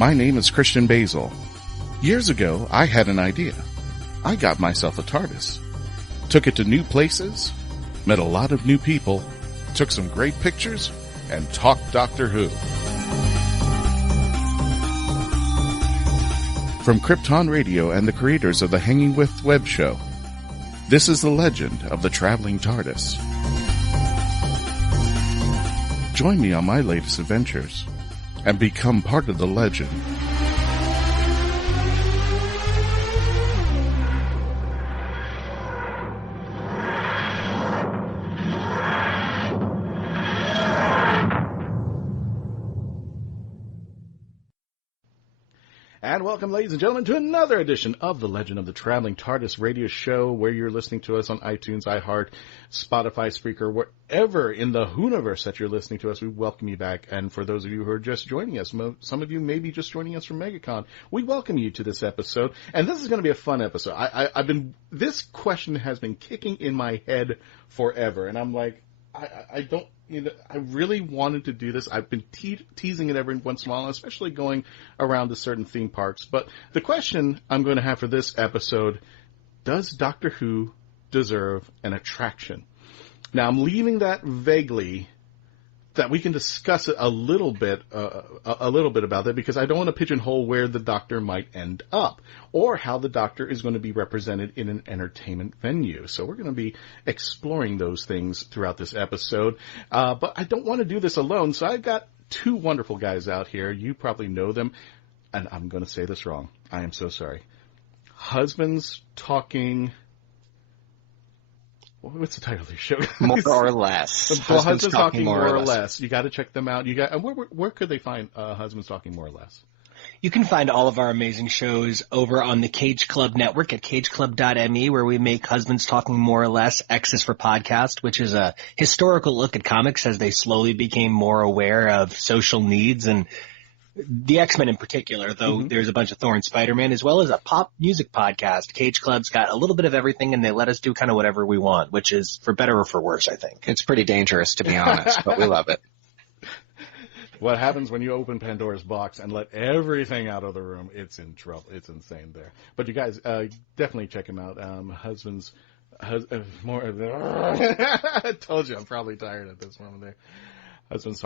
My name is Christian Basil. Years ago, I had an idea. I got myself a TARDIS. Took it to new places, met a lot of new people, took some great pictures, and talked Doctor Who. From Krypton Radio and the creators of the Hanging With web show, this is the legend of the Traveling Tardis. Join me on my latest adventures and become part of the legend. And welcome, ladies and gentlemen, to another edition of the Legend of the Traveling TARDIS radio show, where you're listening to us on iTunes, iHeart, Spotify, Spreaker, wherever in the Hooniverse that you're listening to us. We welcome you back. And for those of you who are just joining us, some of you may be just joining us from MegaCon, we welcome you to this episode. And this is going to be a fun episode. This question has been kicking in my head forever, and I'm like, I really wanted to do this. I've been teasing it every once in a while, especially going around to certain theme parks. But the question I'm going to have for this episode, does Doctor Who deserve an attraction? Now, I'm leaving that vaguely, that we can discuss it a little bit about that, because I don't want to pigeonhole where the Doctor might end up, or how the Doctor is going to be represented in an entertainment venue. So we're going to be exploring those things throughout this episode. But I don't want to do this alone, so I've got two wonderful guys out here. You probably know them, and I'm going to say this wrong. I am so sorry. Husbands Talking... What's the title of the show? More or less. Husbands Talking More or Less. You got to check them out. Where could they find Husbands Talking More or Less? You can find all of our amazing shows over on the Cage Club Network at cageclub.me, where we make Husbands Talking More or Less X's for Podcast, which is a historical look at comics as they slowly became more aware of social needs and the X-Men in particular, though there's a bunch of Thor and Spider-Man, as well as a pop music podcast. Cage Club's got a little bit of everything, and they let us do kind of whatever we want, which is for better or for worse, I think. It's pretty dangerous, to be honest, but we love it. What happens when you open Pandora's box and let everything out of the room? It's in trouble. It's insane there. But you guys, definitely check him out. More. I told you, I'm probably tired at this moment there. Husbands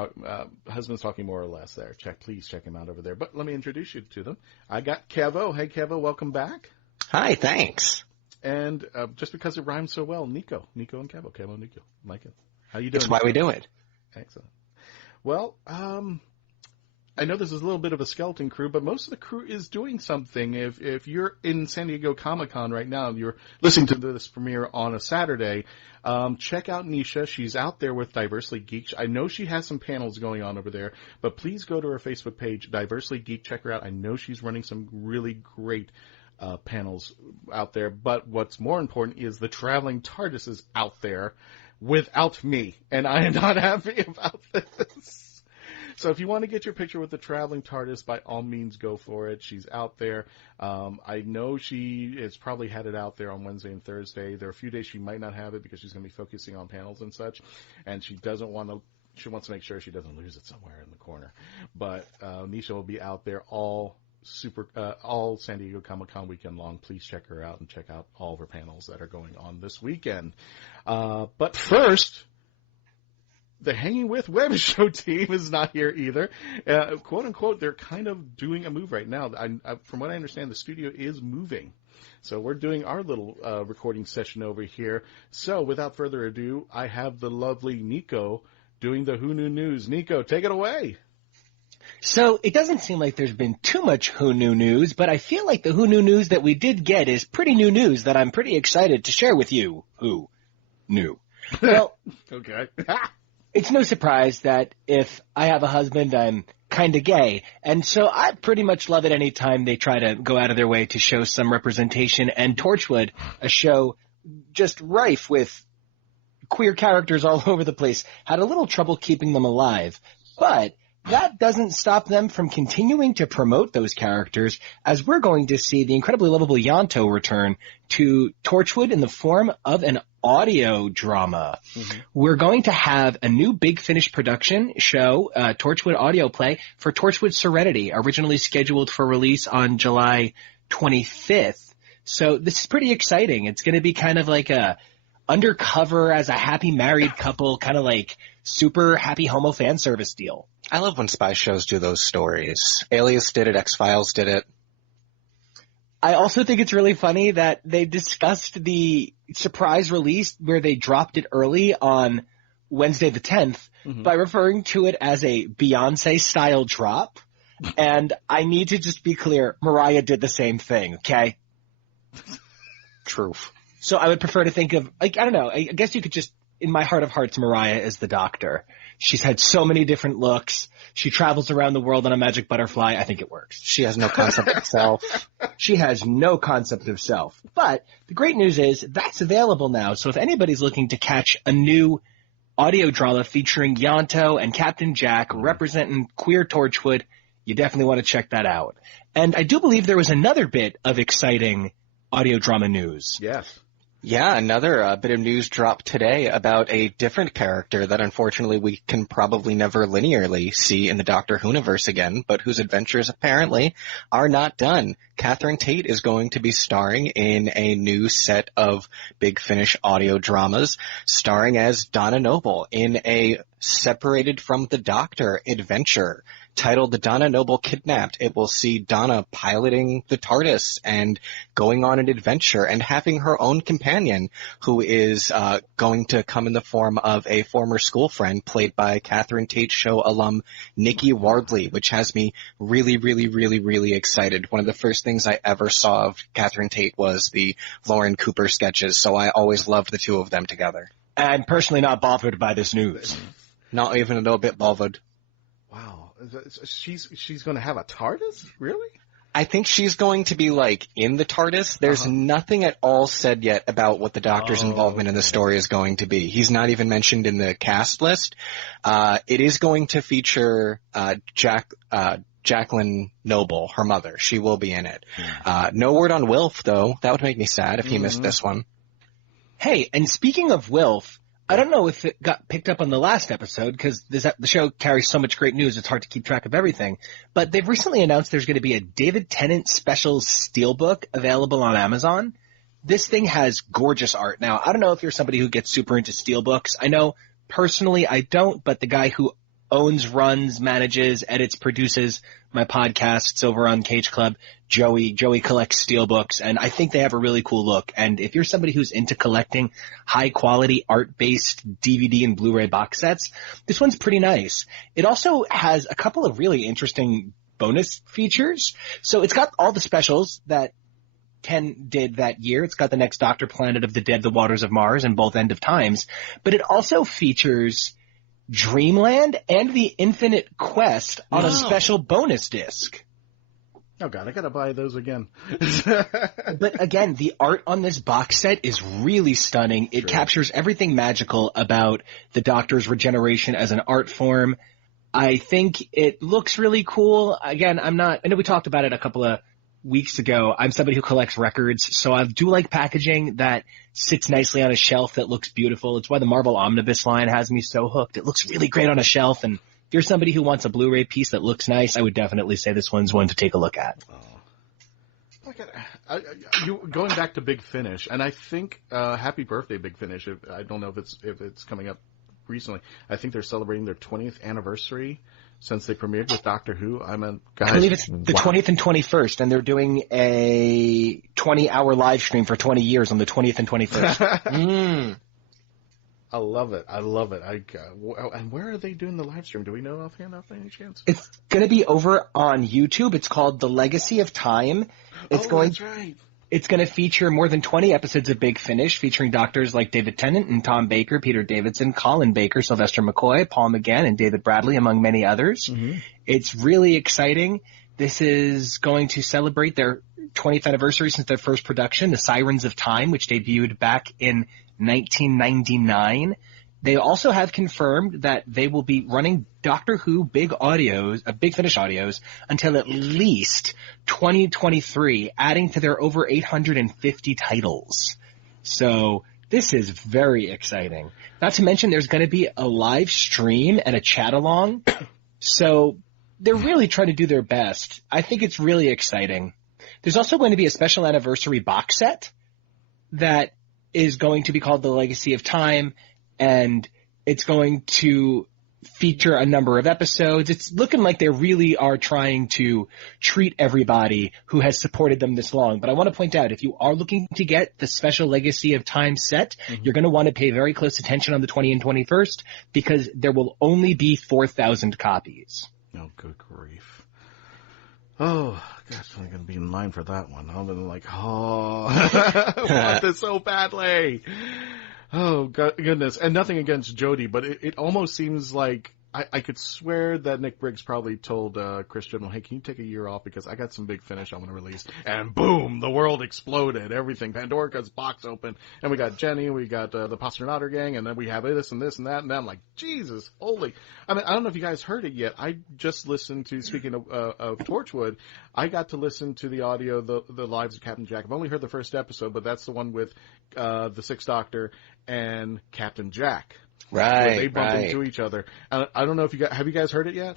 Talking More or Less there. Please check him out over there. But let me introduce you to them. I got Kevo. Hey, Kevo, welcome back. Hi, thanks. And just because it rhymes so well, Nico and Kevo. Kevo, Nico. Micah. How you doing? That's why we do it. Excellent. Well, I know this is a little bit of a skeleton crew, but most of the crew is doing something. If you're in San Diego Comic-Con right now and you're listening to this premiere on a Saturday, check out Nisha. She's out there with Diversely Geek. I know she has some panels going on over there, but please go to her Facebook page, Diversely Geek. Check her out. I know she's running some really great panels out there. But what's more important is the Traveling TARDIS is out there without me, and I am not happy about this. So if you want to get your picture with the Traveling TARDIS, by all means, go for it. She's out there. I know she has probably had it out there on Wednesday and Thursday. There are a few days she might not have it because she's going to be focusing on panels and such, and she wants to make sure she doesn't lose it somewhere in the corner. But Nisha will be out there all San Diego Comic-Con weekend long. Please check her out and check out all of her panels that are going on this weekend. But first, the Hanging With web show team is not here either. Quote unquote, they're kind of doing a move right now. From what I understand, the studio is moving. So we're doing our little recording session over here. So without further ado, I have the lovely Nico doing the Who Knew News. Nico, take it away. So it doesn't seem like there's been too much Who Knew News, but I feel like the Who Knew News that we did get is pretty new news that I'm pretty excited to share with you. Who knew? Well, okay. It's no surprise that if I have a husband, I'm kind of gay. And so I pretty much love it anytime they try to go out of their way to show some representation. And Torchwood, a show just rife with queer characters all over the place, had a little trouble keeping them alive. But that doesn't stop them from continuing to promote those characters, as we're going to see the incredibly lovable Ianto return to Torchwood in the form of an audio drama. Mm-hmm. We're going to have a new Big Finish production show, Torchwood audio play for Torchwood Serenity, originally scheduled for release on July 25th. So this is pretty exciting. It's going to be kind of like a undercover as a happy married couple, kind of like super happy homo fan service deal. I love when spy shows do those stories. Alias did it, X-Files did it. I also think it's really funny that they discussed the surprise release where they dropped it early on Wednesday the 10th by referring to it as a Beyonce-style drop. And I need to just be clear, Mariah did the same thing, okay? Truth. So I would prefer to think of, like, I don't know, I guess you could just, in my heart of hearts, Mariah is the Doctor. She's had so many different looks. She travels around the world on a magic butterfly. I think it works. She has no concept of self. She has no concept of self. But the great news is that's available now. So if anybody's looking to catch a new audio drama featuring Ianto and Captain Jack representing queer Torchwood, you definitely want to check that out. And I do believe there was another bit of exciting audio drama news. Yes. Yeah, another bit of news dropped today about a different character that unfortunately we can probably never linearly see in the Doctor Who-niverse again, but whose adventures apparently are not done. Catherine Tate is going to be starring in a new set of Big Finish audio dramas, starring as Donna Noble in a separated from the Doctor adventure titled The Donna Noble Kidnapped. It will see Donna piloting the TARDIS and going on an adventure and having her own companion, who is going to come in the form of a former school friend played by Catherine Tate show alum Nikki Wardley, which has me really, really, really, really excited. One of the first things I ever saw of Catherine Tate was the Lauren Cooper sketches, so I always loved the two of them together. I'm personally not bothered by this news. Not even a little bit bothered. Wow. She's going to have a TARDIS? Really? I think she's going to be, like, in the TARDIS. There's nothing at all said yet about what the Doctor's involvement in the story is going to be. He's not even mentioned in the cast list. It is going to feature Jacqueline Noble, her mother. She will be in it. No word on Wilf, though. That would make me sad if he missed this one. Hey, and speaking of Wilf, I don't know if it got picked up on the last episode because the show carries so much great news, it's hard to keep track of everything. But they've recently announced there's going to be a David Tennant special steelbook available on Amazon. This thing has gorgeous art. Now, I don't know if you're somebody who gets super into steelbooks. I know personally I don't, but the guy who owns, runs, manages, edits, produces my podcasts over on Cage Club, Joey collects steelbooks, and I think they have a really cool look. And if you're somebody who's into collecting high-quality art-based DVD and Blu-ray box sets, this one's pretty nice. It also has a couple of really interesting bonus features. So it's got all the specials that Ken did that year. It's got the Next Doctor, Planet of the Dead, The Waters of Mars, and both End of Times. But it also features Dreamland and the Infinite Quest on a special bonus disc. Oh God, I gotta buy those again. But again, the art on this box set is really stunning. It captures everything magical about the Doctor's regeneration as an art form. I think it looks really cool. Again, I know we talked about it a couple of weeks ago. I'm somebody who collects records, so I do like packaging that sits nicely on a shelf that looks beautiful. It's why the Marvel Omnibus line has me so hooked. It looks really great on a shelf, and if you're somebody who wants a Blu-ray piece that looks nice, I would definitely say this one's one to take a look at. You going back to Big Finish, and I think happy birthday Big Finish. I don't know if it's coming up recently. I think they're celebrating their 20th anniversary since they premiered with Doctor Who. I believe it's the 20th and 21st, and they're doing a 20-hour live stream for 20 years on the 20th and 21st. I love it. And where are they doing the live stream? Do we know offhand, by any chance? It's going to be over on YouTube. It's called The Legacy of Time. That's right. It's going to feature more than 20 episodes of Big Finish, featuring doctors like David Tennant and Tom Baker, Peter Davidson, Colin Baker, Sylvester McCoy, Paul McGann, and David Bradley, among many others. Mm-hmm. It's really exciting. This is going to celebrate their 20th anniversary since their first production, The Sirens of Time, which debuted back in 1999. They also have confirmed that they will be running Doctor Who Big Finish audios until at least 2023, adding to their over 850 titles. So this is very exciting. Not to mention there's going to be a live stream and a chat along. So they're really trying to do their best. I think it's really exciting. There's also going to be a special anniversary box set that is going to be called The Legacy of Time, and it's going to feature a number of episodes. It's looking like they really are trying to treat everybody who has supported them this long. But I want to point out, if you are looking to get the special Legacy of Time set, you're going to want to pay very close attention on the 20th and 21st, because there will only be 4,000 copies. Oh, good grief. Oh, gosh, I'm going to be in line for that one. I'm going to like, I want this so badly. Oh, goodness. And nothing against Jodie, but it almost seems like I could swear that Nick Briggs probably told Christian, well, hey, can you take a year off because I got some big finish I want to release. And boom, the world exploded. Everything. Pandora's box open. And we got Jenny, we got the Pasternatter gang, and then we have this and this and that. And I'm like, Jesus, holy. I mean, I don't know if you guys heard it yet. I just listened to, speaking of Torchwood, I got to listen to the audio, the Lives of Captain Jack. I've only heard the first episode, but that's the one with the Sixth Doctor and Captain Jack. Right, where they bump into each other. I don't know if have you guys heard it yet?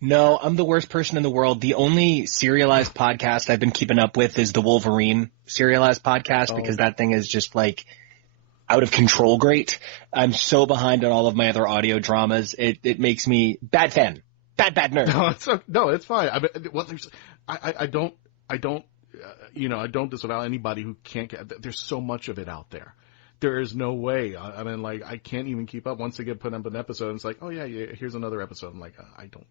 No, I'm the worst person in the world. The only serialized podcast I've been keeping up with is the Wolverine serialized podcast, because that thing is just like out of control great. I'm so behind on all of my other audio dramas. It makes me bad fan. Bad nerd. No, it's fine. I mean, well, I don't disavow anybody who can't get, there's so much of it out there. There is no way. I mean, like, I can't even keep up. Once they get put up an episode, and it's like, oh yeah, here's another episode. I'm like, I don't,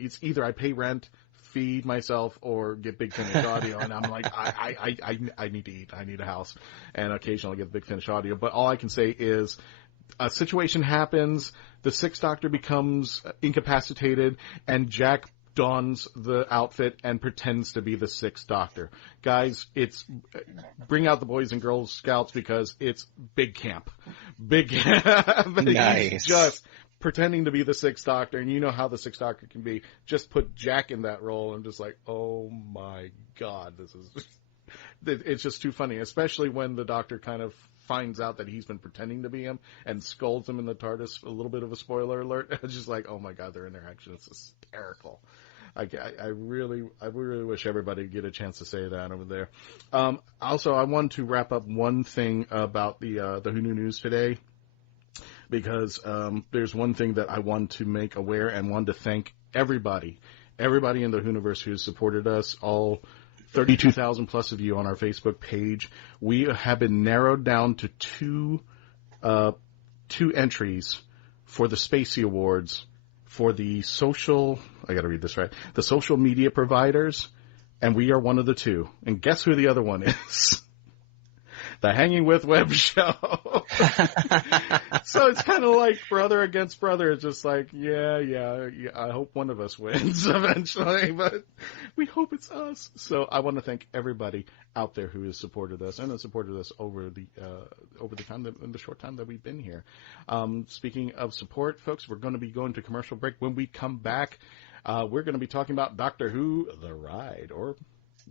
it's either I pay rent, feed myself, or get Big Finish audio, and I'm like, I need to eat. I need a house, and occasionally get Big Finish audio. But all I can say is, a situation happens, the Sixth Doctor becomes incapacitated, and Jack dons the outfit and pretends to be the Sixth Doctor. Guys, it's bring out the Boys and Girls Scouts, because it's big camp. Nice. He's just pretending to be the Sixth Doctor, and you know how the Sixth Doctor can be. Just put Jack in that role, and just like, oh my God, it's just too funny, especially when the Doctor kind of finds out that he's been pretending to be him and scolds him in the TARDIS. A little bit of a spoiler alert. It's just like, oh my God, their interaction is hysterical. I really wish everybody would get a chance to say that over there. Also, I want to wrap up one thing about the Who Knew News today, because there's one thing that I want to make aware and want to thank everybody in the Whoniverse who has supported us, all 32,000 plus of you on our Facebook page. We have been narrowed down to two entries for the Spacey Awards for the social, I gotta read this right, the social media providers, and we are one of the two. And guess who the other one is? The Hanging With Web show. So it's kind of like brother against brother. It's just like, yeah, I hope one of us wins eventually, but we hope it's us. So I want to thank everybody out there who has supported us and has supported us over the time in the short time that we've been here. Speaking of support, folks, we're going to be going to commercial break. When we come back, we're going to be talking about Doctor Who, The Ride, or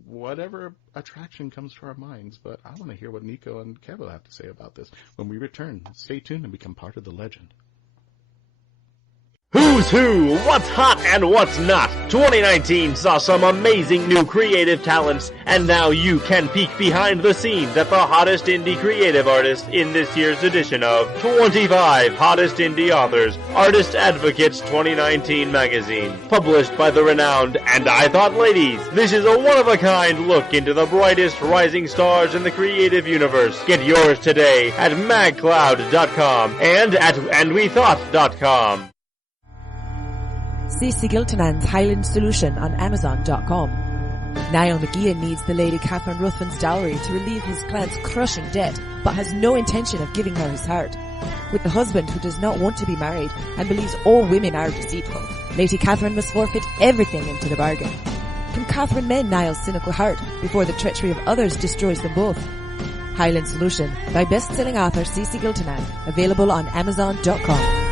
whatever attraction comes to our minds. But I want to hear what Nico and Kevo have to say about this when we return. Stay tuned and become part of the legend. Who's who? What's hot and what's not? 2019 saw some amazing new creative talents, and now you can peek behind the scenes at the hottest indie creative artists in this year's edition of 25 Hottest Indie Authors, Artist Advocates 2019 magazine. Published by the renowned And I Thought Ladies, this is a one-of-a-kind look into the brightest rising stars in the creative universe. Get yours today at magcloud.com and at andwethought.com. See Sigiltonan's Hyland solution on Amazon.com. Niall McGeehan needs the Lady Catherine Ruthven's dowry to relieve his client's crushing debt, but has no intention of giving her his heart. With the husband who does not want to be married and believes all women are deceitful, Lady Catherine must forfeit everything into the bargain. Can Catherine mend Niall's cynical heart before the treachery of others destroys them both? Hyland Solution by best-selling author Cece Giltinan, available on Amazon.com.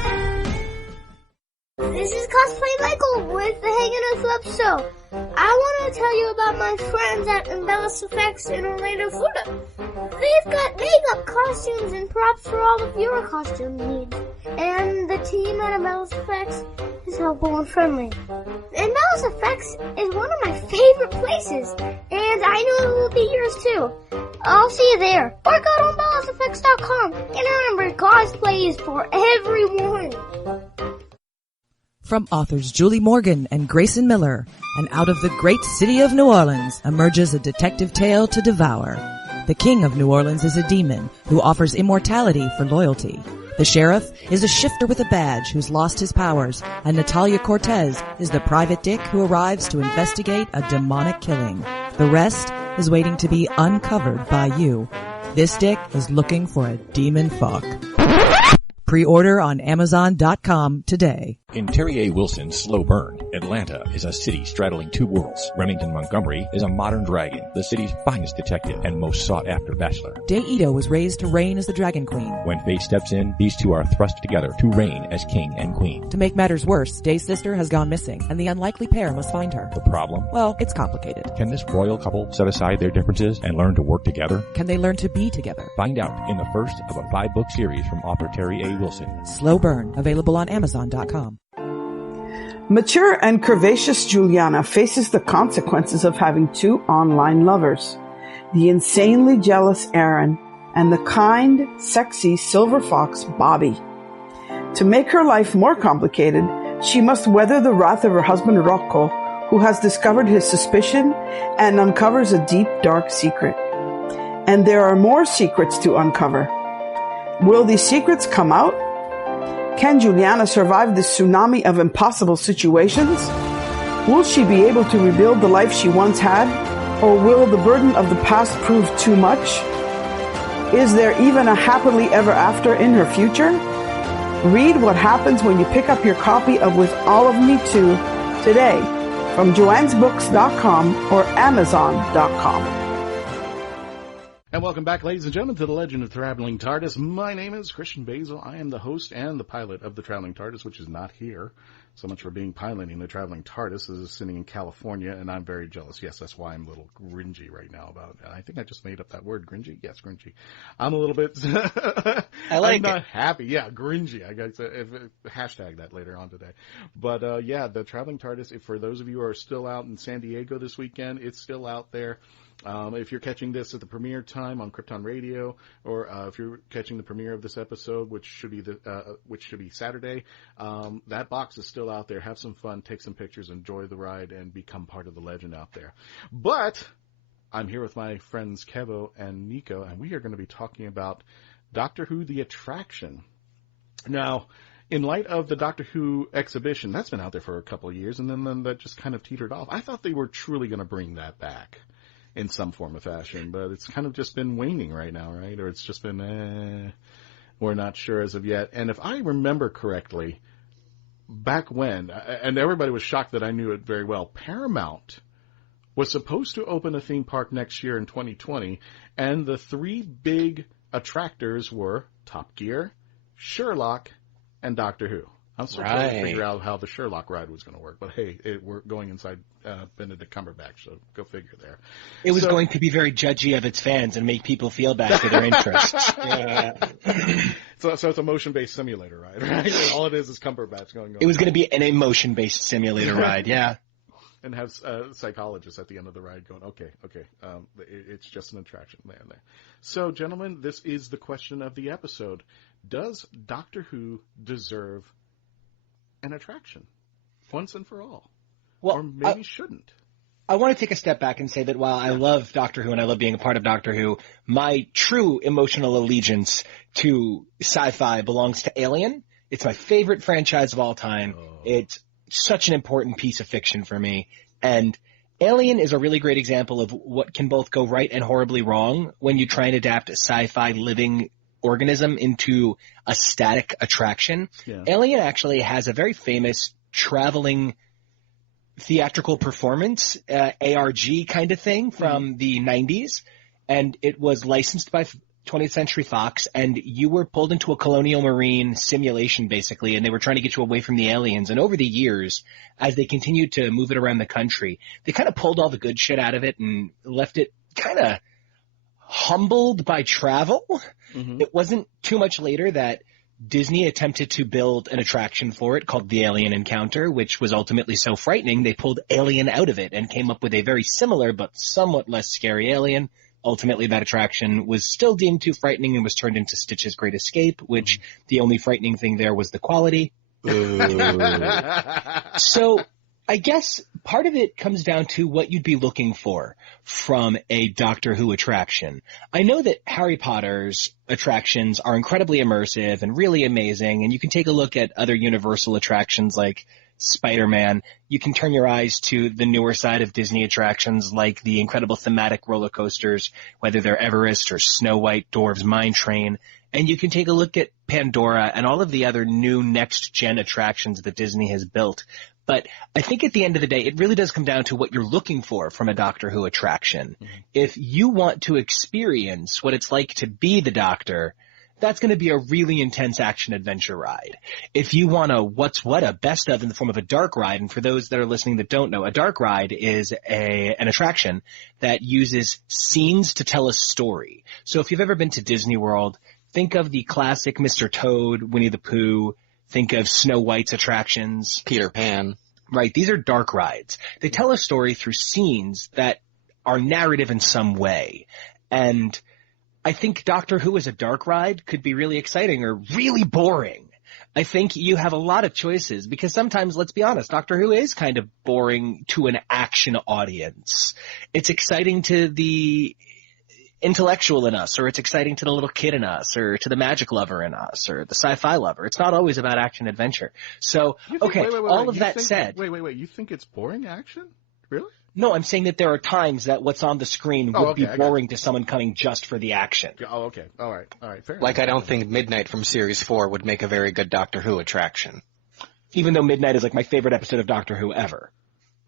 This is Cosplay Michael with the Hanging with Love Show. I want to tell you about my friends at Embellis Effects in Orlando, Florida. They've got makeup, costumes, and props for all of your costume needs. And the team at Embellis Effects is helpful and friendly. Embellis Effects is one of my favorite places, and I know it will be yours too. I'll see you there. Or go to embelliseffects.com. And remember, cosplay is for everyone. From authors Julie Morgan and Grayson Miller, and out of the great city of New Orleans emerges a detective tale to devour. The king of New Orleans is a demon who offers immortality for loyalty. The sheriff is a shifter with a badge who's lost his powers, and Natalia Cortez is the private dick who arrives to investigate a demonic killing. The rest is waiting to be uncovered by you. This dick is looking for a demon fuck. Pre-order on Amazon.com today. In Terry A. Wilson's Slow Burn, Atlanta is a city straddling two worlds. Remington Montgomery is a modern dragon, the city's finest detective and most sought-after bachelor. Day Ito was raised to reign as the Dragon Queen. When fate steps in, these two are thrust together to reign as king and queen. To make matters worse, Day's sister has gone missing, and the unlikely pair must find her. The problem? Well, it's complicated. Can this royal couple set aside their differences and learn to work together? Can they learn to be together? Find out in the first of a 5-book series from author Terry A. Wilson. Slow Burn, available on Amazon.com. Mature and curvaceous Juliana faces the consequences of having two online lovers, the insanely jealous Aaron and the kind, sexy silver fox Bobby. To make her life more complicated, she must weather the wrath of her husband Rocco, who has discovered his suspicion and uncovers a deep, dark secret. And there are more secrets to uncover. Will these secrets come out? Can Juliana survive this tsunami of impossible situations? Will she be able to rebuild the life she once had? Or will the burden of the past prove too much? Is there even a happily ever after in her future? Read what happens when you pick up your copy of With All of Me Too today from JoannesBooks.com or Amazon.com. And welcome back, ladies and gentlemen, to the Legend of Traveling Tardis. My name is Christian Basel. I am the host and the pilot of the Traveling Tardis, which is not here. So much for being piloting the Traveling Tardis. This is sitting in California, and I'm very jealous. Yes, that's why I'm a little gringy right now about it. I think I just made up that word, gringy. Yes, gringy. I'm a little bit... I like I'm not happy. Yeah, gringy. I got to hashtag that later on today. But, yeah, the Traveling Tardis, for those of you who are still out in San Diego this weekend, it's still out there. If you're catching this at the premiere time on Krypton Radio, or if you're catching the premiere of this episode, which should be Saturday, that box is still out there. Have some fun, take some pictures, enjoy the ride, and become part of the legend out there. But I'm here with my friends Kevo and Nico, and we are going to be talking about Doctor Who: The Attraction. Now, in light of the Doctor Who exhibition, that's been out there for a couple of years, and then that just kind of teetered off. I thought they were truly going to bring that back in some form or fashion, but it's kind of just been waning right now, right? Or it's just been, we're not sure as of yet. And if I remember correctly, back when, and everybody was shocked that I knew it very well, Paramount was supposed to open a theme park next year in 2020, and the three big attractors were Top Gear, Sherlock, and Doctor Who. I'm still trying to figure out how the Sherlock ride was going to work, but hey, we're going inside Benedict Cumberbatch, so go figure there. It was going to be very judgy of its fans and make people feel bad for their interests. Yeah. So it's a motion-based simulator ride, right? All it is Cumberbatch going on. It was going to be an emotion-based simulator ride, yeah. And have psychologists at the end of the ride going, okay, it's just an attraction there. So, gentlemen, this is the question of the episode. Does Doctor Who deserve an attraction once and for all? Well, or maybe shouldn't. I want to take a step back and say that while I love Doctor Who and I love being a part of Doctor Who, my true emotional allegiance to sci-fi belongs to Alien. It's my favorite franchise of all time. Oh. It's such an important piece of fiction for me. And Alien is a really great example of what can both go right and horribly wrong when you try and adapt a sci-fi living organism into a static attraction. Yeah. Alien actually has a very famous traveling theatrical performance, ARG kind of thing from the 90s. and it was licensed by 20th Century Fox, and you were pulled into a colonial marine simulation, basically, and they were trying to get you away from the aliens. And over the years, as they continued to move it around the country, they kind of pulled all the good shit out of it and left it kind of humbled by travel. Mm-hmm. It wasn't too much later that Disney attempted to build an attraction for it called the Alien Encounter, which was ultimately so frightening they pulled Alien out of it and came up with a very similar but somewhat less scary Alien. Ultimately, that attraction was still deemed too frightening and was turned into Stitch's Great Escape, which the only frightening thing there was the quality. So I guess part of it comes down to what you'd be looking for from a Doctor Who attraction. I know that Harry Potter's attractions are incredibly immersive and really amazing, and you can take a look at other Universal attractions like Spider-Man. You can turn your eyes to the newer side of Disney attractions like the incredible thematic roller coasters, whether they're Everest or Snow White, Dwarves Mine Train, and you can take a look at Pandora and all of the other new next-gen attractions that Disney has built. But I think at the end of the day, it really does come down to what you're looking for from a Doctor Who attraction. Mm-hmm. If you want to experience what it's like to be the Doctor, that's going to be a really intense action-adventure ride. If you want a best of in the form of a dark ride, and for those that are listening that don't know, a dark ride is an attraction that uses scenes to tell a story. So if you've ever been to Disney World, think of the classic Mr. Toad, Winnie the Pooh. Think of Snow White's attractions. Peter Pan. Right. These are dark rides. They tell a story through scenes that are narrative in some way. And I think Doctor Who as a dark ride could be really exciting or really boring. I think you have a lot of choices because sometimes, let's be honest, Doctor Who is kind of boring to an action audience. It's exciting to the intellectual in us, or it's exciting to the little kid in us, or to the magic lover in us, or the sci-fi lover. It's not always about action adventure. So, all of that said. Wait. You think it's boring action? Really? No, I'm saying that there are times that what's on the screen would be boring to someone coming just for the action. Oh, okay. All right. Fair enough. Like, I don't think Midnight from Series 4 would make a very good Doctor Who attraction. Even though Midnight is like my favorite episode of Doctor Who ever.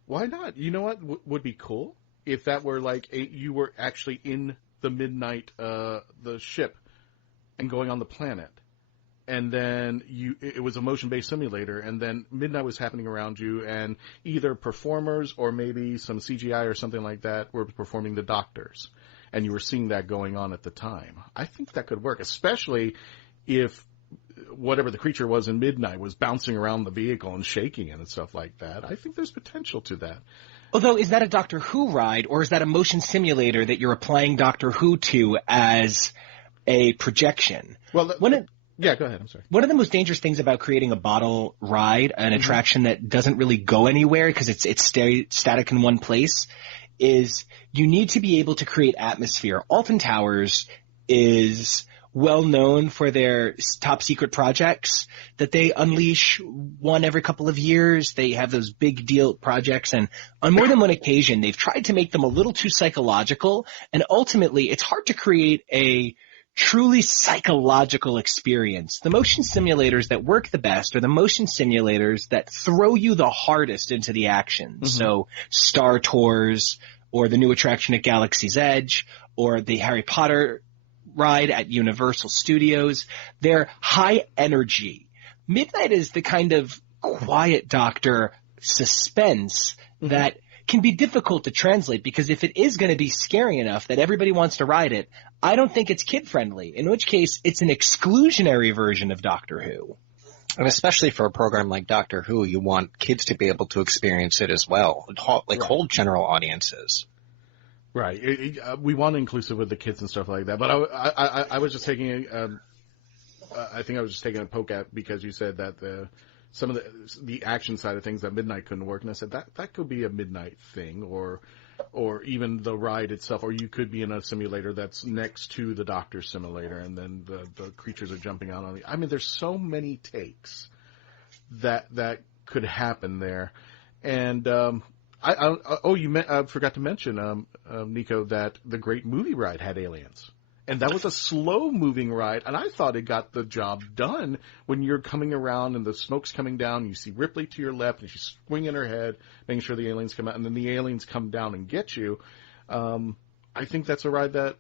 Why not? You know what would be cool? If that were like you were actually in the Midnight, the ship, and going on the planet, and then it was a motion-based simulator, and then Midnight was happening around you, and either performers or maybe some CGI or something like that were performing the Doctors, and you were seeing that going on at the time. I think that could work, especially if whatever the creature was in Midnight was bouncing around the vehicle and shaking it and stuff like that. I think there's potential to that. Although, is that a Doctor Who ride, or is that a motion simulator that you're applying Doctor Who to as a projection? Well, yeah, go ahead. I'm sorry. One of the most dangerous things about creating a bottle ride, an attraction that doesn't really go anywhere because it's static in one place, is you need to be able to create atmosphere. Alton Towers is well known for their top secret projects that they unleash one every couple of years. They have those big deal projects, and on more than one occasion, they've tried to make them a little too psychological, and ultimately it's hard to create a truly psychological experience. The motion simulators that work the best are the motion simulators that throw you the hardest into the action. Mm-hmm. So Star Tours, or the new attraction at Galaxy's Edge, or the Harry Potter ride at Universal Studios. They're high energy. Midnight is the kind of quiet Doctor suspense that can be difficult to translate, because if it is going to be scary enough that everybody wants to ride it, I don't think it's kid-friendly, in which case it's an exclusionary version of Doctor Who. And especially for a program like Doctor Who, you want kids to be able to experience it as well, like whole general audiences. Right. We want inclusive with the kids and stuff like that. But I was just taking I think I was just taking a poke at, because you said that some of the action side of things that Midnight couldn't work, and I said that could be a Midnight thing, or even the ride itself, or you could be in a simulator that's next to the Doctor simulator, and then the creatures are jumping out on you. I mean, there's so many takes that could happen there, and I forgot to mention, Nico, that the Great Movie Ride had aliens. And that was a slow-moving ride, and I thought it got the job done when you're coming around and the smoke's coming down, and you see Ripley to your left, and she's swinging her head, making sure the aliens come out, and then the aliens come down and get you. I think that's a ride that,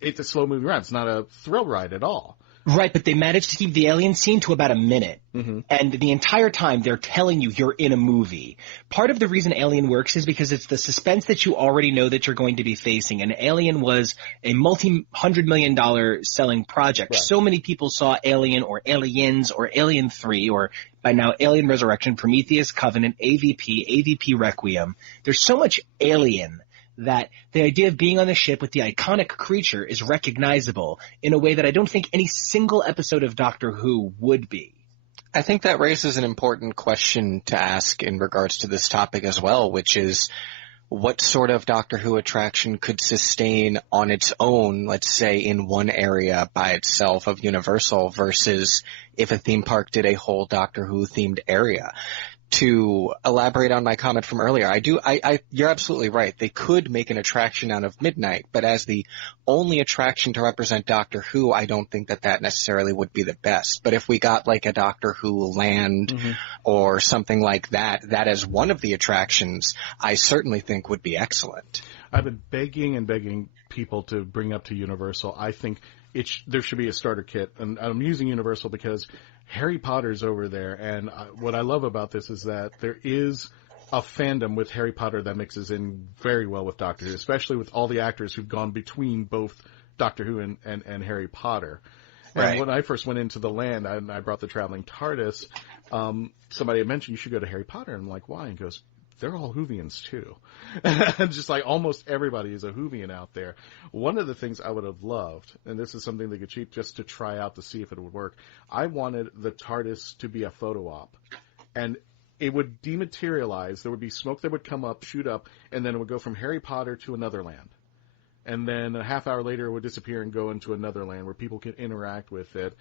it's a slow-moving ride. It's not a thrill ride at all. Right, but they managed to keep the alien scene to about a minute. Mm-hmm. And the entire time, they're telling you you're in a movie. Part of the reason Alien works is because it's the suspense that you already know that you're going to be facing. And Alien was a multi-$100 million selling project. Right. So many people saw Alien or Aliens or Alien 3 or by now Alien Resurrection, Prometheus, Covenant, AVP Requiem. There's so much Alien that the idea of being on the ship with the iconic creature is recognizable in a way that I don't think any single episode of Doctor Who would be. I think that raises an important question to ask in regards to this topic as well, which is what sort of Doctor Who attraction could sustain on its own, let's say in one area by itself of Universal, versus if a theme park did a whole Doctor Who themed area. To elaborate on my comment from earlier, you're absolutely right. They could make an attraction out of Midnight, but as the only attraction to represent Doctor Who, I don't think that necessarily would be the best. But if we got like a Doctor Who land or something like that as one of the attractions, I certainly think would be excellent. I've been begging people to bring up to Universal. I think there should be a starter kit, and I'm using Universal because Harry Potter's over there, and what I love about this is that there is a fandom with Harry Potter that mixes in very well with Doctor Who, especially with all the actors who've gone between both Doctor Who and Harry Potter. And right. When I first went into the land, I brought the Traveling Tardis, somebody had mentioned you should go to Harry Potter, and I'm like, why? And he goes, they're all Whovians too. Just like almost everybody is a Whovian out there. One of the things I would have loved, and this is something they could cheap just to try out to see if it would work, I wanted the TARDIS to be a photo op. And it would dematerialize. There would be smoke that would come up, shoot up, and then it would go from Harry Potter to another land. And then a half hour later it would disappear and go into another land where people could interact with it.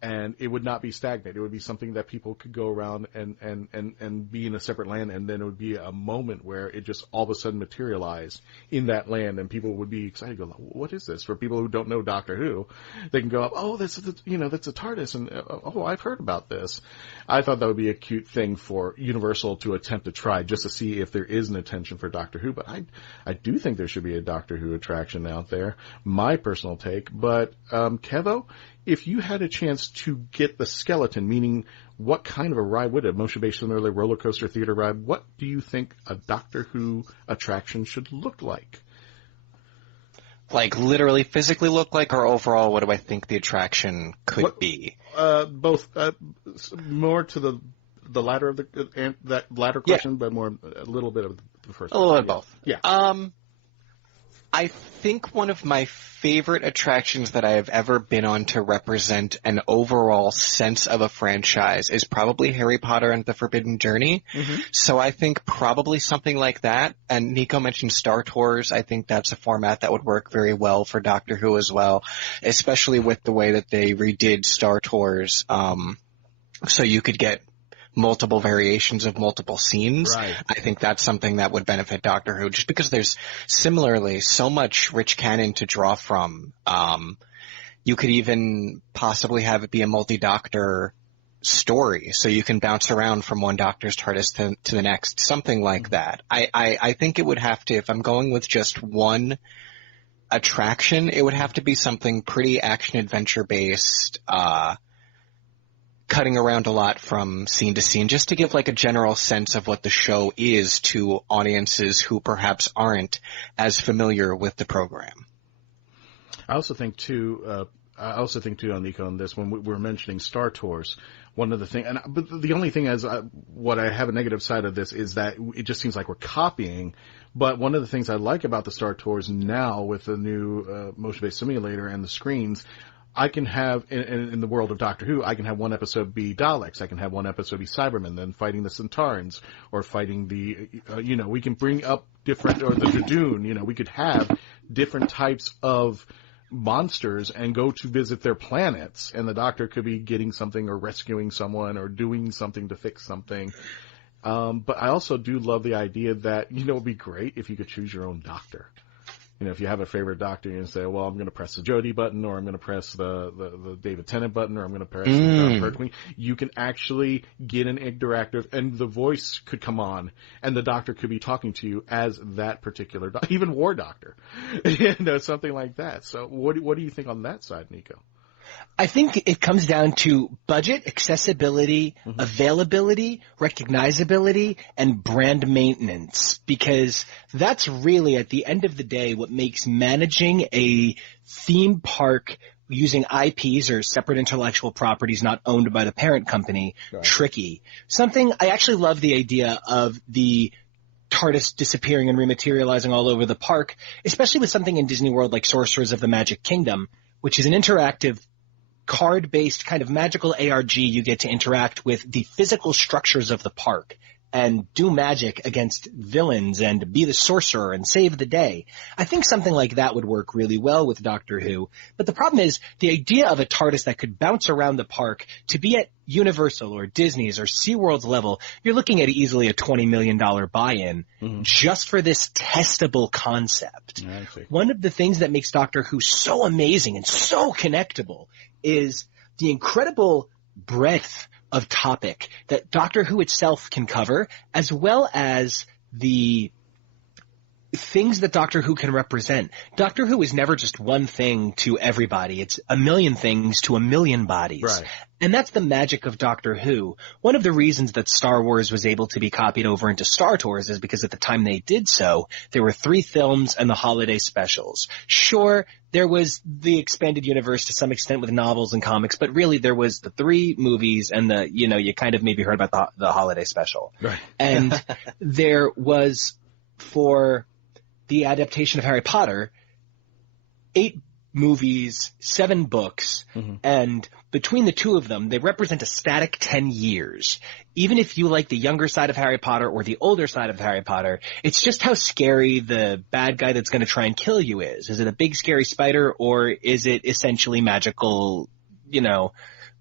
And it would not be stagnant. It would be something that people could go around and be in a separate land, and then it would be a moment where it just all of a sudden materialized in that land, and people would be excited. Go, what is this? For people who don't know Doctor Who, they can go up, oh, that's a TARDIS, and oh, I've heard about this. I thought that would be a cute thing for Universal to attempt to try, just to see if there is an attention for Doctor Who. But I do think there should be a Doctor Who attraction out there. My personal take, but Kevo, if you had a chance to get the skeleton, meaning what kind of a ride would it? Motion-based simulator, roller coaster, theater ride? What do you think a Doctor Who attraction should look like? Like literally physically look like, or overall, what do I think the attraction could be? Both. More to the latter of that latter question, but more a little bit of the first. A little bit of both. Yeah. I think one of my favorite attractions that I have ever been on to represent an overall sense of a franchise is probably Harry Potter and the Forbidden Journey. Mm-hmm. So I think probably something like that. And Nico mentioned Star Tours. I think that's a format that would work very well for Doctor Who as well, especially with the way that they redid Star Tours. So you could get multiple variations of multiple scenes. Right. I think that's something that would benefit Doctor Who, just because there's similarly so much rich canon to draw from. You could even possibly have it be a multi-doctor story, so you can bounce around from one Doctor's TARDIS to the next, something like that. I think it would have to, if I'm going with just one attraction, it would have to be something pretty action-adventure based, cutting around a lot from scene to scene, just to give like a general sense of what the show is to audiences who perhaps aren't as familiar with the program. I also think too, Nico, on this, when we were mentioning Star Tours, one of the things, but the only thing is, what I have a negative side of this is that it just seems like we're copying. But one of the things I like about the Star Tours now with the new motion-based simulator and the screens, I can have, in the world of Doctor Who, I can have one episode be Daleks, I can have one episode be Cybermen, then fighting the Centaurans, or fighting the, we can bring up different, or the Jadoon, we could have different types of monsters and go to visit their planets, and the Doctor could be getting something, or rescuing someone, or doing something to fix something. But I also do love the idea that, it would be great if you could choose your own Doctor. if you have a favorite doctor, you say, well, I'm going to press the Jody button, or I'm going to press the David Tennant button, or I'm going to press the Pertwee. You can actually get an interactive, and the voice could come on, and the doctor could be talking to you as that particular doctor, even War Doctor, something like that. So what do you think on that side, Nico? I think it comes down to budget, accessibility, availability, recognizability, and brand maintenance, because that's really, at the end of the day, what makes managing a theme park using IPs or separate intellectual properties not owned by the parent company tricky. I actually love the idea of the TARDIS disappearing and rematerializing all over the park, especially with something in Disney World like Sorcerers of the Magic Kingdom, which is an interactive card-based kind of magical ARG. You get to interact with the physical structures of the park and do magic against villains and be the sorcerer and save the day. I think something like that would work really well with Doctor Who. But the problem is the idea of a TARDIS that could bounce around the park to be at Universal or Disney's or SeaWorld's level, you're looking at easily a $20 million buy-in just for this testable concept. One of the things that makes Doctor Who so amazing and so connectable is the incredible breadth of topic that Doctor Who itself can cover, as well as the things that Doctor Who can represent. Doctor Who is never just one thing to everybody. It's a million things to a million bodies. Right. And that's the magic of Doctor Who. One of the reasons that Star Wars was able to be copied over into Star Tours is because at the time they did so, there were 3 films and the holiday specials. Sure, there was the expanded universe to some extent with novels and comics, but really there was the 3 movies and you kind of maybe heard about the holiday special. Right. And there was, for the adaptation of Harry Potter, 8 movies, 7 books, and between the 2 of them, they represent a static 10 years. Even if you like the younger side of Harry Potter or the older side of Harry Potter, it's just how scary the bad guy that's going to try and kill you is. Is it a big scary spider, or is it essentially magical,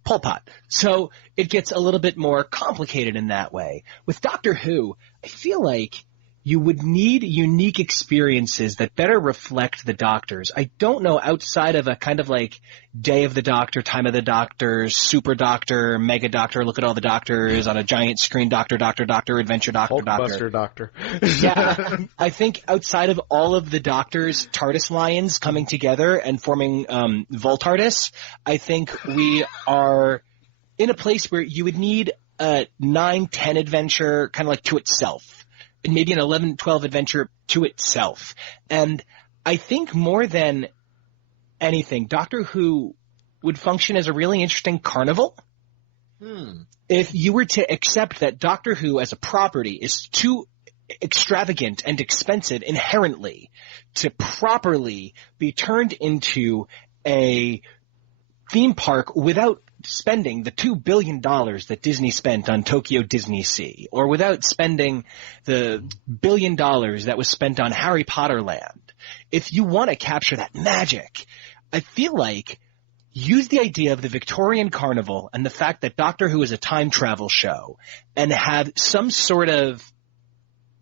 Pol Pot? So it gets a little bit more complicated in that way. With Doctor Who, I feel like you would need unique experiences that better reflect the Doctors. I don't know, outside of a kind of like Day of the Doctor, Time of the Doctor, Super Doctor, Mega Doctor, look at all the Doctors on a giant screen, Doctor, Adventure Doctor, Hulkbuster Doctor. Yeah, I think outside of all of the Doctors' TARDIS lions coming together and forming Voltardis, I think we are in a place where you would need a 9-10 adventure kind of like to itself. Maybe an 11-12 adventure to itself. And I think more than anything, Doctor Who would function as a really interesting carnival. If you were to accept that Doctor Who as a property is too extravagant and expensive inherently to properly be turned into a theme park without spending the $2 billion that Disney spent on Tokyo Disney Sea, or without spending the $1 billion that was spent on Harry Potter Land. If you want to capture that magic, I feel like use the idea of the Victorian Carnival and the fact that Doctor Who is a time travel show, and have some sort of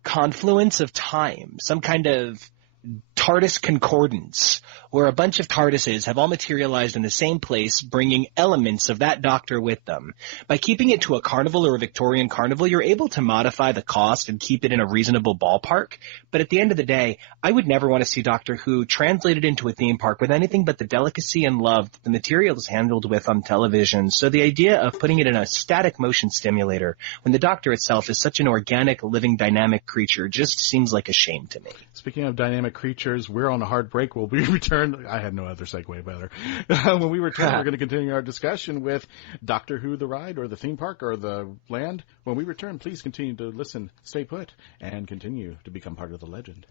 confluence of time, some kind of TARDIS concordance, where a bunch of TARDISes have all materialized in the same place, bringing elements of that Doctor with them. By keeping it to a carnival or a Victorian carnival, you're able to modify the cost and keep it in a reasonable ballpark. But at the end of the day, I would never want to see Doctor Who translated into a theme park with anything but the delicacy and love that the material is handled with on television. So the idea of putting it in a static motion stimulator when the Doctor itself is such an organic, living, dynamic creature just seems like a shame to me. Speaking of dynamic creatures, we're on a hard break. We'll be returned. I had no other segue better. When we return, we're going to continue our discussion with Doctor Who, the ride, or the theme park, or the land. When we return, please continue to listen, stay put, and continue to become part of the legend.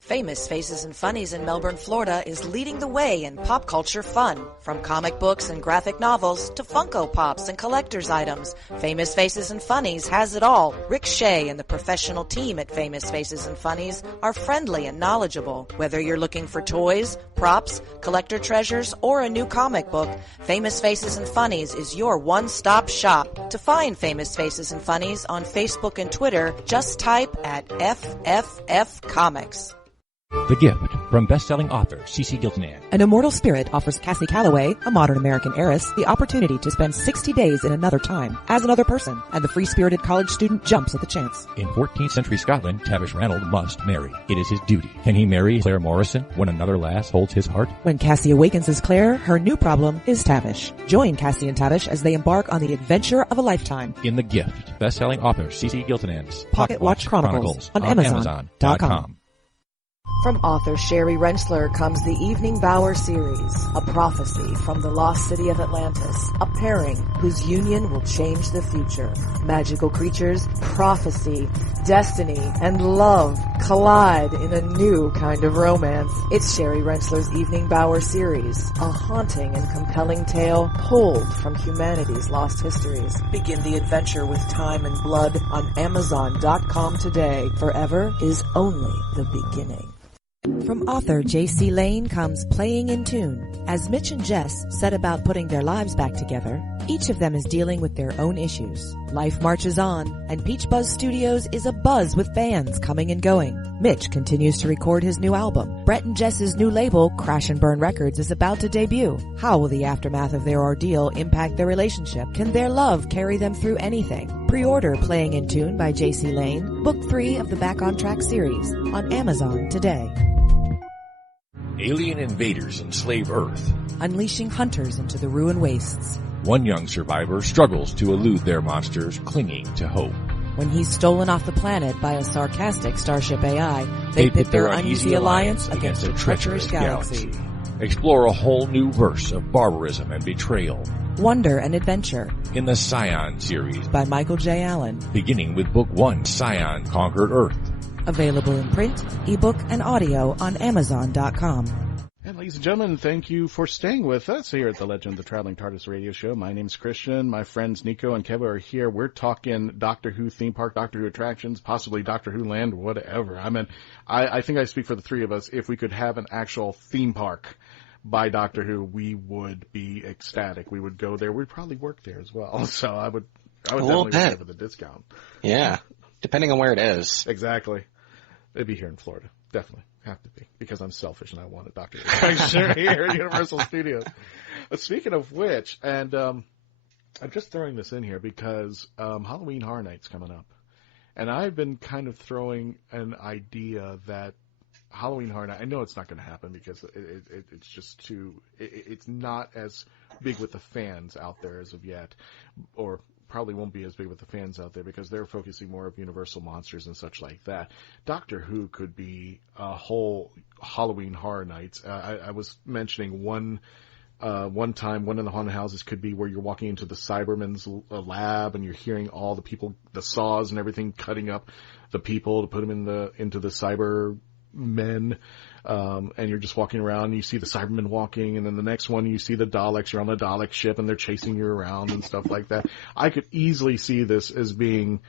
Famous Faces and Funnies in Melbourne, Florida is leading the way in pop culture fun. From comic books and graphic novels to Funko Pops and collector's items, Famous Faces and Funnies has it all. Rick Shea and the professional team at Famous Faces and Funnies are friendly and knowledgeable. Whether you're looking for toys, props, collector treasures, or a new comic book, Famous Faces and Funnies is your one-stop shop. To find Famous Faces and Funnies on Facebook and Twitter, just type at FFF Comics. The Gift from best-selling author C.C. Giltinan. An immortal spirit offers Cassie Calloway, a modern American heiress, the opportunity to spend 60 days in another time as another person, and the free-spirited college student jumps at the chance. In 14th century Scotland, Tavish Ranald must marry. It is his duty. Can he marry Claire Morrison when another lass holds his heart? When Cassie awakens as Claire, her new problem is Tavish. Join Cassie and Tavish as they embark on the adventure of a lifetime. In The Gift, best-selling author C.C. Giltinan's Pocket Watch Chronicles on Amazon.com. From author Sherry Rensler comes the Evening Bower series, a prophecy from the lost city of Atlantis, a pairing whose union will change the future. Magical creatures, prophecy, destiny, and love collide in a new kind of romance. It's Sherry Rensler's Evening Bower series, a haunting and compelling tale pulled from humanity's lost histories. Begin the adventure with time and blood on Amazon.com today. Forever is only the beginning. From author J.C. Lane comes Playing in Tune. As Mitch and Jess set about putting their lives back together, each of them is dealing with their own issues. Life marches on, and Peach Buzz Studios is abuzz with fans coming and going. Mitch continues to record his new album. Brett and Jess's new label, Crash and Burn Records, is about to debut. How will the aftermath of their ordeal impact their relationship? Can their love carry them through anything? Pre-order Playing in Tune by J.C. Lane, book 3 of the Back on Track series, on Amazon today. Alien invaders enslave Earth. Unleashing hunters into the ruin wastes. One young survivor struggles to elude their monsters, clinging to hope. When he's stolen off the planet by a sarcastic Starship AI, they pit their uneasy alliance against a treacherous galaxy. Explore a whole new verse of barbarism and betrayal. Wonder and adventure. In the Scion series by Michael J. Allen. Beginning with Book 1, Scion Conquered Earth. Available in print, ebook, and audio on Amazon.com. And ladies and gentlemen, thank you for staying with us here at the Legend of the Traveling Tardis radio show. My name's Christian. My friends Nico and Kevin are here. We're talking Doctor Who theme park, Doctor Who attractions, possibly Doctor Who land, whatever. I mean, I think I speak for the three of us. If we could have an actual theme park by Doctor Who, we would be ecstatic. We would go there. We'd probably work there as well. So I would definitely go with a discount. Yeah, depending on where it is. Exactly. It'd be here in Florida. Definitely. Have to be. Because I'm selfish and I want a Doctor Who attraction here at Universal Studios. But speaking of which, and I'm just throwing this in here because Halloween Horror Night's coming up. And I've been kind of throwing an idea that Halloween Horror Night, I know it's not going to happen because it's just too, it's not as big with the fans out there as of yet, or probably won't be as big with the fans out there because they're focusing more of Universal monsters and such like that. Doctor Who could be a whole Halloween Horror Nights. I was mentioning one time, one of the haunted houses could be where you're walking into the Cybermen's lab and you're hearing all the people, the saws and everything cutting up the people to put them into the Cyber men, and you're just walking around and you see the Cybermen walking, and then the next one you see the Daleks, you're on the Dalek ship and they're chasing you around and stuff like that. I could easily see this as being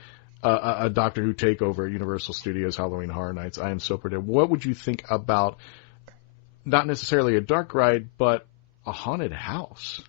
a Doctor Who takeover at Universal Studios Halloween Horror Nights. I am so predictable. What would you think about not necessarily a dark ride, but a haunted house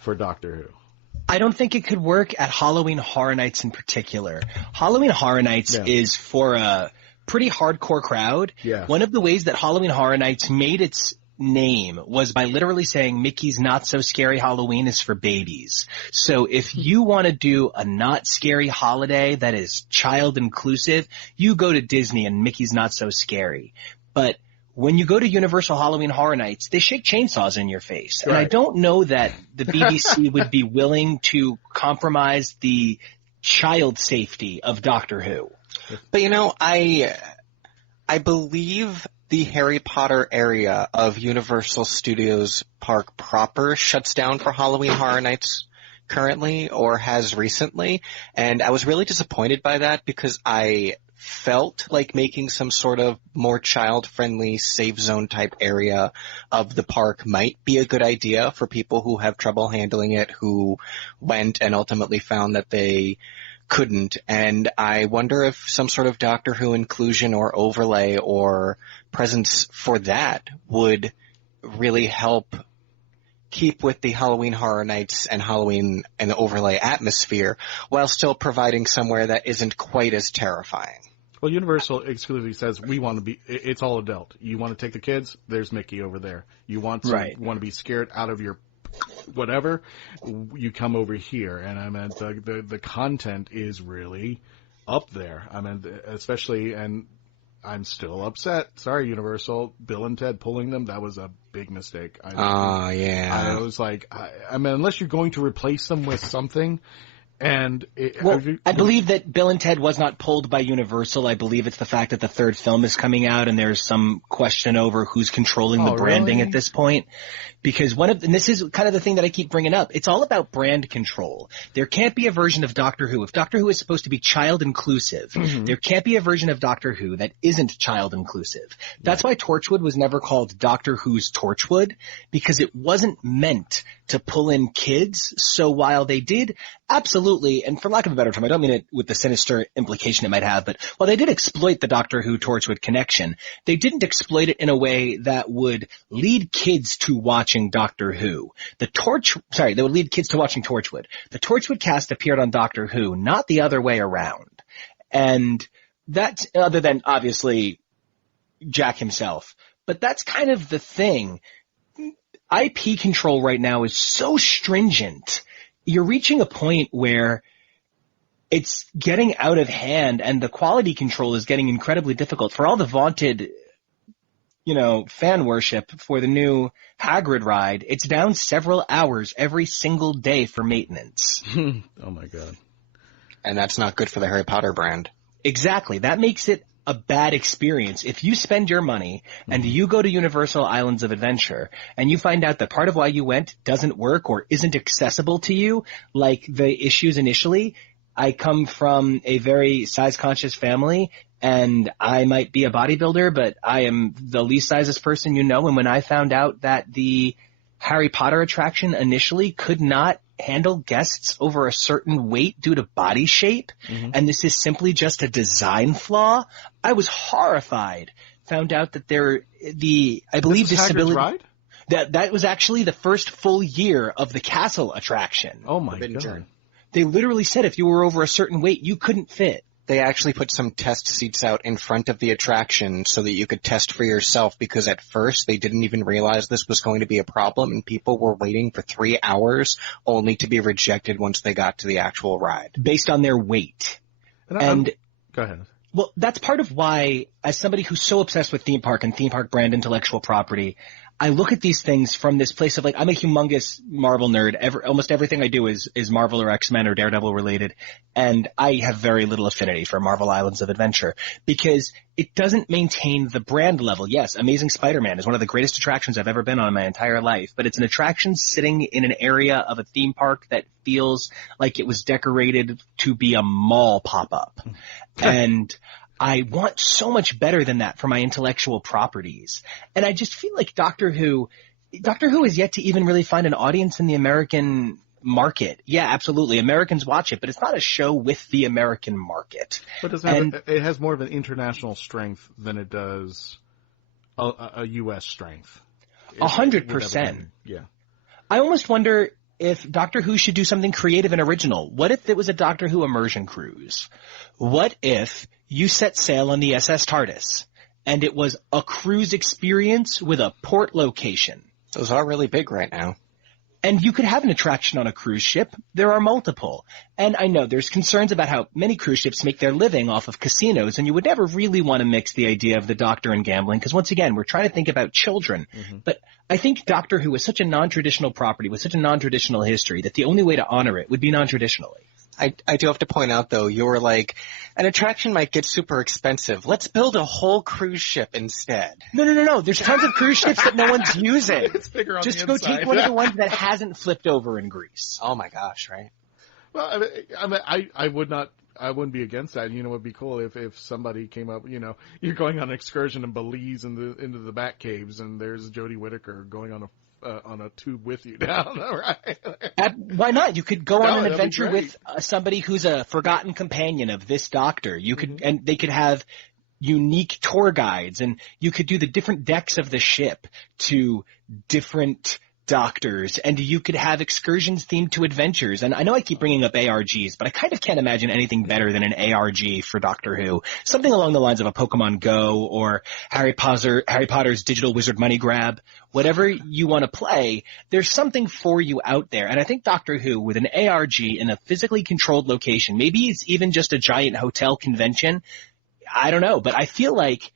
for Doctor Who? I don't think it could work at Halloween Horror Nights in particular. Halloween Horror Nights is for a pretty hardcore crowd. Yeah. One of the ways that Halloween Horror Nights made its name was by literally saying Mickey's Not So Scary Halloween is for babies. So if you want to do a not scary holiday that is child inclusive, you go to Disney and Mickey's Not So Scary. But when you go to Universal Halloween Horror Nights, they shake chainsaws in your face. Right. And I don't know that the BBC would be willing to compromise the child safety of Doctor Who. But I believe the Harry Potter area of Universal Studios Park proper shuts down for Halloween Horror Nights currently, or has recently, and I was really disappointed by that because I felt like making some sort of more child-friendly safe zone type area of the park might be a good idea for people who have trouble handling it, who went and ultimately found that they couldn't. And I wonder if some sort of Doctor Who inclusion or overlay or presence for that would really help keep with the Halloween Horror Nights and Halloween and the overlay atmosphere while still providing somewhere that isn't quite as terrifying. Well, Universal exclusively says we want to be. It's all adult. You want to take the kids? There's Mickey over there. You want to be scared out of your whatever? You come over here. And I mean, the content is really up there. I mean, especially, and I'm still upset. Sorry, Universal. Bill and Ted pulling them, that was a big mistake. Yeah. I was like, I mean, unless you're going to replace them with something. And I believe that Bill and Ted was not pulled by Universal. I believe it's the fact that the third film is coming out and there's some question over who's controlling the branding at this point. Because and this is kind of the thing that I keep bringing up, it's all about brand control. There can't be a version of Doctor Who. If Doctor Who is supposed to be child inclusive, there can't be a version of Doctor Who that isn't child inclusive. That's why Torchwood was never called Doctor Who's Torchwood, because it wasn't meant to pull in kids. So while they did absolutely, and for lack of a better term, I don't mean it with the sinister implication it might have, but while they did exploit the Doctor Who Torchwood connection, they didn't exploit it in a way that would lead kids to watching Doctor Who. They would lead kids to watching Torchwood. The Torchwood cast appeared on Doctor Who, not the other way around. And that's, other than obviously Jack himself, but that's kind of the thing. IP control right now is so stringent. You're reaching a point where it's getting out of hand and the quality control is getting incredibly difficult. For all the vaunted, fan worship for the new Hagrid ride, it's down several hours every single day for maintenance. Oh my God. And that's not good for the Harry Potter brand. Exactly. That makes it a bad experience. If you spend your money and you go to Universal Islands of Adventure and you find out that part of why you went doesn't work or isn't accessible to you, like the issues initially, I come from a very size-conscious family, and I might be a bodybuilder, but I am the least sizest person you know. And when I found out that the Harry Potter attraction initially could not handle guests over a certain weight due to body shape, and this is simply just a design flaw, I was horrified. Found out that I believe disability ride? That was actually the first full year of the castle attraction. Oh my God. They literally said if you were over a certain weight, you couldn't fit. They actually put some test seats out in front of the attraction so that you could test for yourself, because at first they didn't even realize this was going to be a problem, and people were waiting for 3 hours only to be rejected once they got to the actual ride. Based on their weight. And go ahead. Well, that's part of why, as somebody who's so obsessed with theme park and theme park brand intellectual property, I look at these things from this place of like, I'm a humongous Marvel nerd. Almost everything I do is Marvel or X-Men or Daredevil related. And I have very little affinity for Marvel Islands of Adventure because it doesn't maintain the brand level. Yes, Amazing Spider-Man is one of the greatest attractions I've ever been on in my entire life, but it's an attraction sitting in an area of a theme park that feels like it was decorated to be a mall pop-up. And I want so much better than that for my intellectual properties. And I just feel like Doctor Who has yet to even really find an audience in the American market. Yeah, absolutely. Americans watch it, but it's not a show with the American market. But it has more of an international strength than it does a U.S. strength. 100%. Yeah. I almost wonder if Doctor Who should do something creative and original. What if it was a Doctor Who immersion cruise? What if you set sail on the SS TARDIS and it was a cruise experience with a port location? Those are really big right now. And you could have an attraction on a cruise ship. There are multiple. And I know there's concerns about how many cruise ships make their living off of casinos, and you would never really want to mix the idea of the Doctor and gambling, because once again, we're trying to think about children. But I think Doctor Who is such a non-traditional property with such a non-traditional history that the only way to honor it would be non-traditionally. I do have to point out, though, you were like, an attraction might get super expensive. Let's build a whole cruise ship instead. No. There's tons of cruise ships that no one's using. It's bigger on Just the go inside. take one of the ones that hasn't flipped over in Greece. Oh, my gosh, right? Well, I wouldn't be against that. You know, it would be cool if somebody came up, you're going on an excursion in Belize into the Bat Caves, and there's Jodie Whittaker going on a tube with you down, right? Why not? You could go on an adventure great. with somebody who's a forgotten companion of this Doctor. You could, and they could have unique tour guides, and you could do the different decks of the ship to different doctors, and you could have excursions themed to adventures. And I know I keep bringing up ARGs, but I kind of can't imagine anything better than an ARG for Doctor Who. Something along the lines of a Pokemon Go or Harry Potter's Digital Wizard Money Grab. Whatever you want to play, there's something for you out there. And I think Doctor Who, with an ARG in a physically controlled location, maybe it's even just a giant hotel convention, I don't know, but I feel like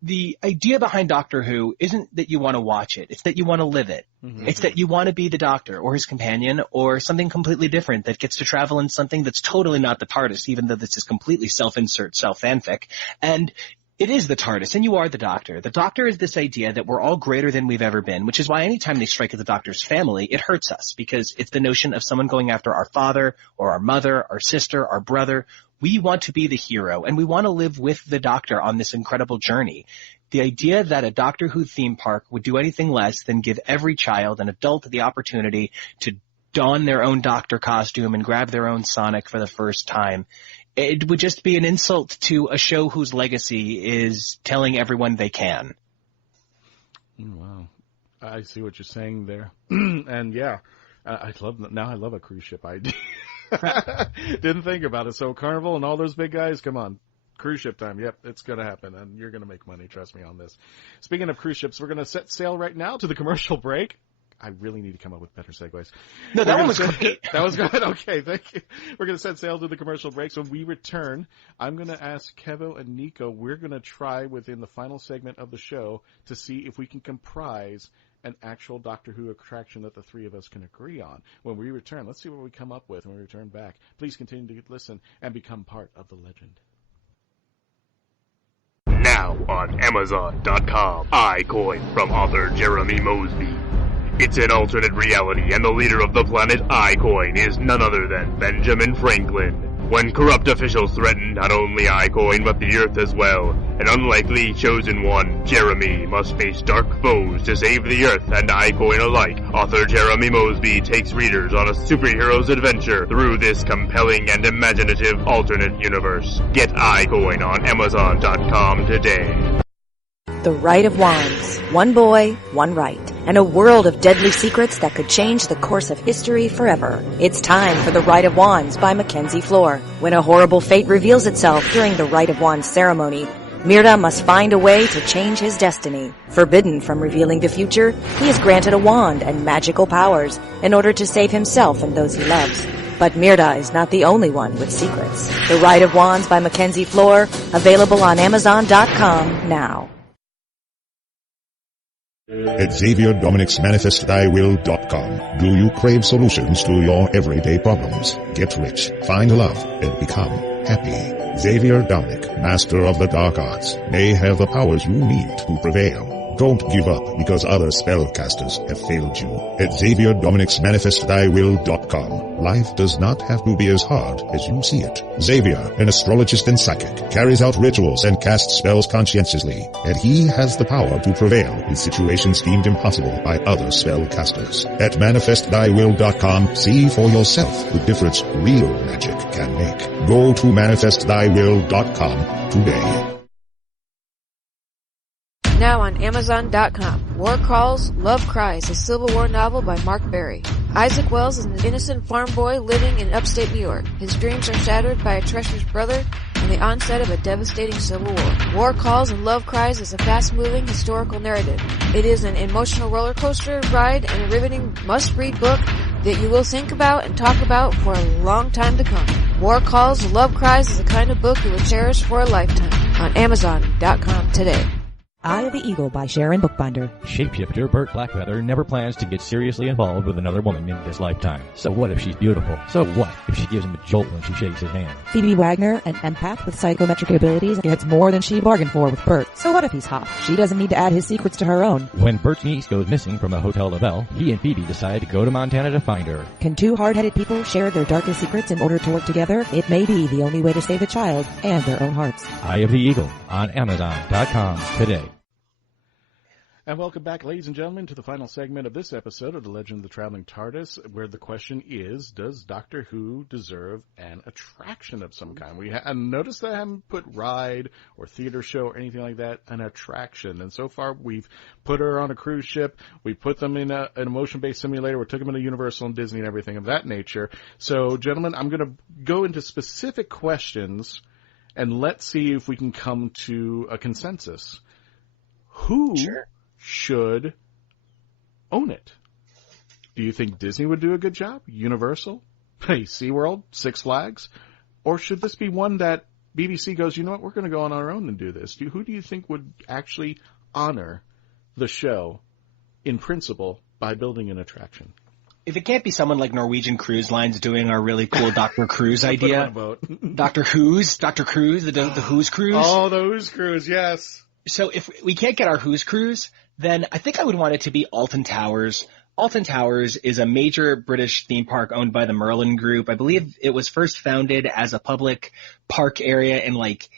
the idea behind Doctor Who isn't that you want to watch it. It's that you want to live it. Mm-hmm. It's that you want to be the Doctor or his companion or something completely different that gets to travel in something that's totally not the TARDIS, even though this is completely self-insert, self-fanfic. And it is the TARDIS, and you are the Doctor. The Doctor is this idea that we're all greater than we've ever been, which is why anytime they strike at the Doctor's family, it hurts us, because it's the notion of someone going after our father or our mother, our sister, our brother. We want to be the hero, and we want to live with the Doctor on this incredible journey. The idea that a Doctor Who theme park would do anything less than give every child and adult the opportunity to don their own Doctor costume and grab their own Sonic for the first time, it would just be an insult to a show whose legacy is telling everyone they can. Wow. I see what you're saying there. And yeah, I love a cruise ship idea. Didn't think about it. So Carnival and all those big guys, come on. Cruise ship time. Yep, it's going to happen, and you're going to make money. Trust me on this. Speaking of cruise ships, we're going to set sail right now to the commercial break. I really need to come up with better segues. No, that one was great. That was good. Okay, thank you. We're going to set sail to the commercial break. So when we return, I'm going to ask Kevo and Nico, we're going to try within the final segment of the show to see if we can comprise an actual Doctor Who attraction that the three of us can agree on. When we return, let's see what we come up with when we return back. Please continue to listen and become part of the legend. Now on Amazon.com, iCoin from author Jeremy Mosby. It's an alternate reality, and the leader of the planet iCoin is none other than Benjamin Franklin. When corrupt officials threaten not only iCoin but the Earth as well, an unlikely chosen one, Jeremy, must face dark foes to save the Earth and iCoin alike. Author Jeremy Mosby takes readers on a superhero's adventure through this compelling and imaginative alternate universe. Get iCoin on Amazon.com today. The Rite of Wands. One boy, one rite. And a world of deadly secrets that could change the course of history forever. It's time for The Rite of Wands by Mackenzie Flohr. When a horrible fate reveals itself during the Rite of Wands ceremony, Myrda must find a way to change his destiny. Forbidden from revealing the future, he is granted a wand and magical powers in order to save himself and those he loves. But Myrda is not the only one with secrets. The Rite of Wands by Mackenzie Flohr, available on Amazon.com now. At Xavier Dominic's ManifestThyWill.com. Do you crave solutions to your everyday problems? Get rich, find love, and become happy. Xavier Dominic, master of the dark arts, may have the powers you need to prevail. Don't give up because other spellcasters have failed you. At Xavier Dominic's ManifestThyWill.com. Life does not have to be as hard as you see it. Xavier, an astrologist and psychic, carries out rituals and casts spells conscientiously, and he has the power to prevail in situations deemed impossible by other spellcasters. At ManifestThyWill.com, see for yourself the difference real magic can make. Go to ManifestThyWill.com today. Now on Amazon.com. War Calls, Love Cries, a Civil War novel by Mark Berry. Isaac Wells is an innocent farm boy living in upstate New York. His dreams are shattered by a treacherous brother and the onset of a devastating civil war. War Calls and Love Cries is a fast-moving historical narrative. It is an emotional roller coaster ride and a riveting must-read book that you will think about and talk about for a long time to come. War Calls, Love Cries is the kind of book you will cherish for a lifetime. On Amazon.com today. Eye of the Eagle by Sharon Bookbinder. Shapeshifter Burt Blackfeather never plans to get seriously involved with another woman in this lifetime. So what if she's beautiful? So what if she gives him a jolt when she shakes his hand? Phoebe Wagner, an empath with psychometric abilities, gets more than she bargained for with Burt. So what if he's hot? She doesn't need to add his secrets to her own. When Burt's niece goes missing from a Hotel Lavelle, he and Phoebe decide to go to Montana to find her. Can two hard-headed people share their darkest secrets in order to work together? It may be the only way to save a child and their own hearts. Eye of the Eagle on Amazon.com today. And welcome back, ladies and gentlemen, to the final segment of this episode of The Legend of the Traveling Tardis, where the question is, does Doctor Who deserve an attraction of some kind? We noticed that I haven't put ride or theater show or anything like that, an attraction. And so far, we've put her on a cruise ship, we put them in an emotion-based simulator, we took them into Universal and Disney and everything of that nature. So, gentlemen, I'm going to go into specific questions, and let's see if we can come to a consensus. Who should own it? Do you think Disney would do a good job? Universal? Hey, SeaWorld? Six Flags? Or should this be one that BBC goes, you know what, we're going to go on our own and do this? Who do you think would actually honor the show in principle by building an attraction? If it can't be someone like Norwegian Cruise Lines doing our really cool Dr. Cruise idea. Dr. Cruise, the Who's Cruise. Oh, the Who's Cruise, yes. So if we can't get our Who's Cruise, then I think I would want it to be Alton Towers. Alton Towers is a major British theme park owned by the Merlin Group. I believe it was first founded as a public park area in like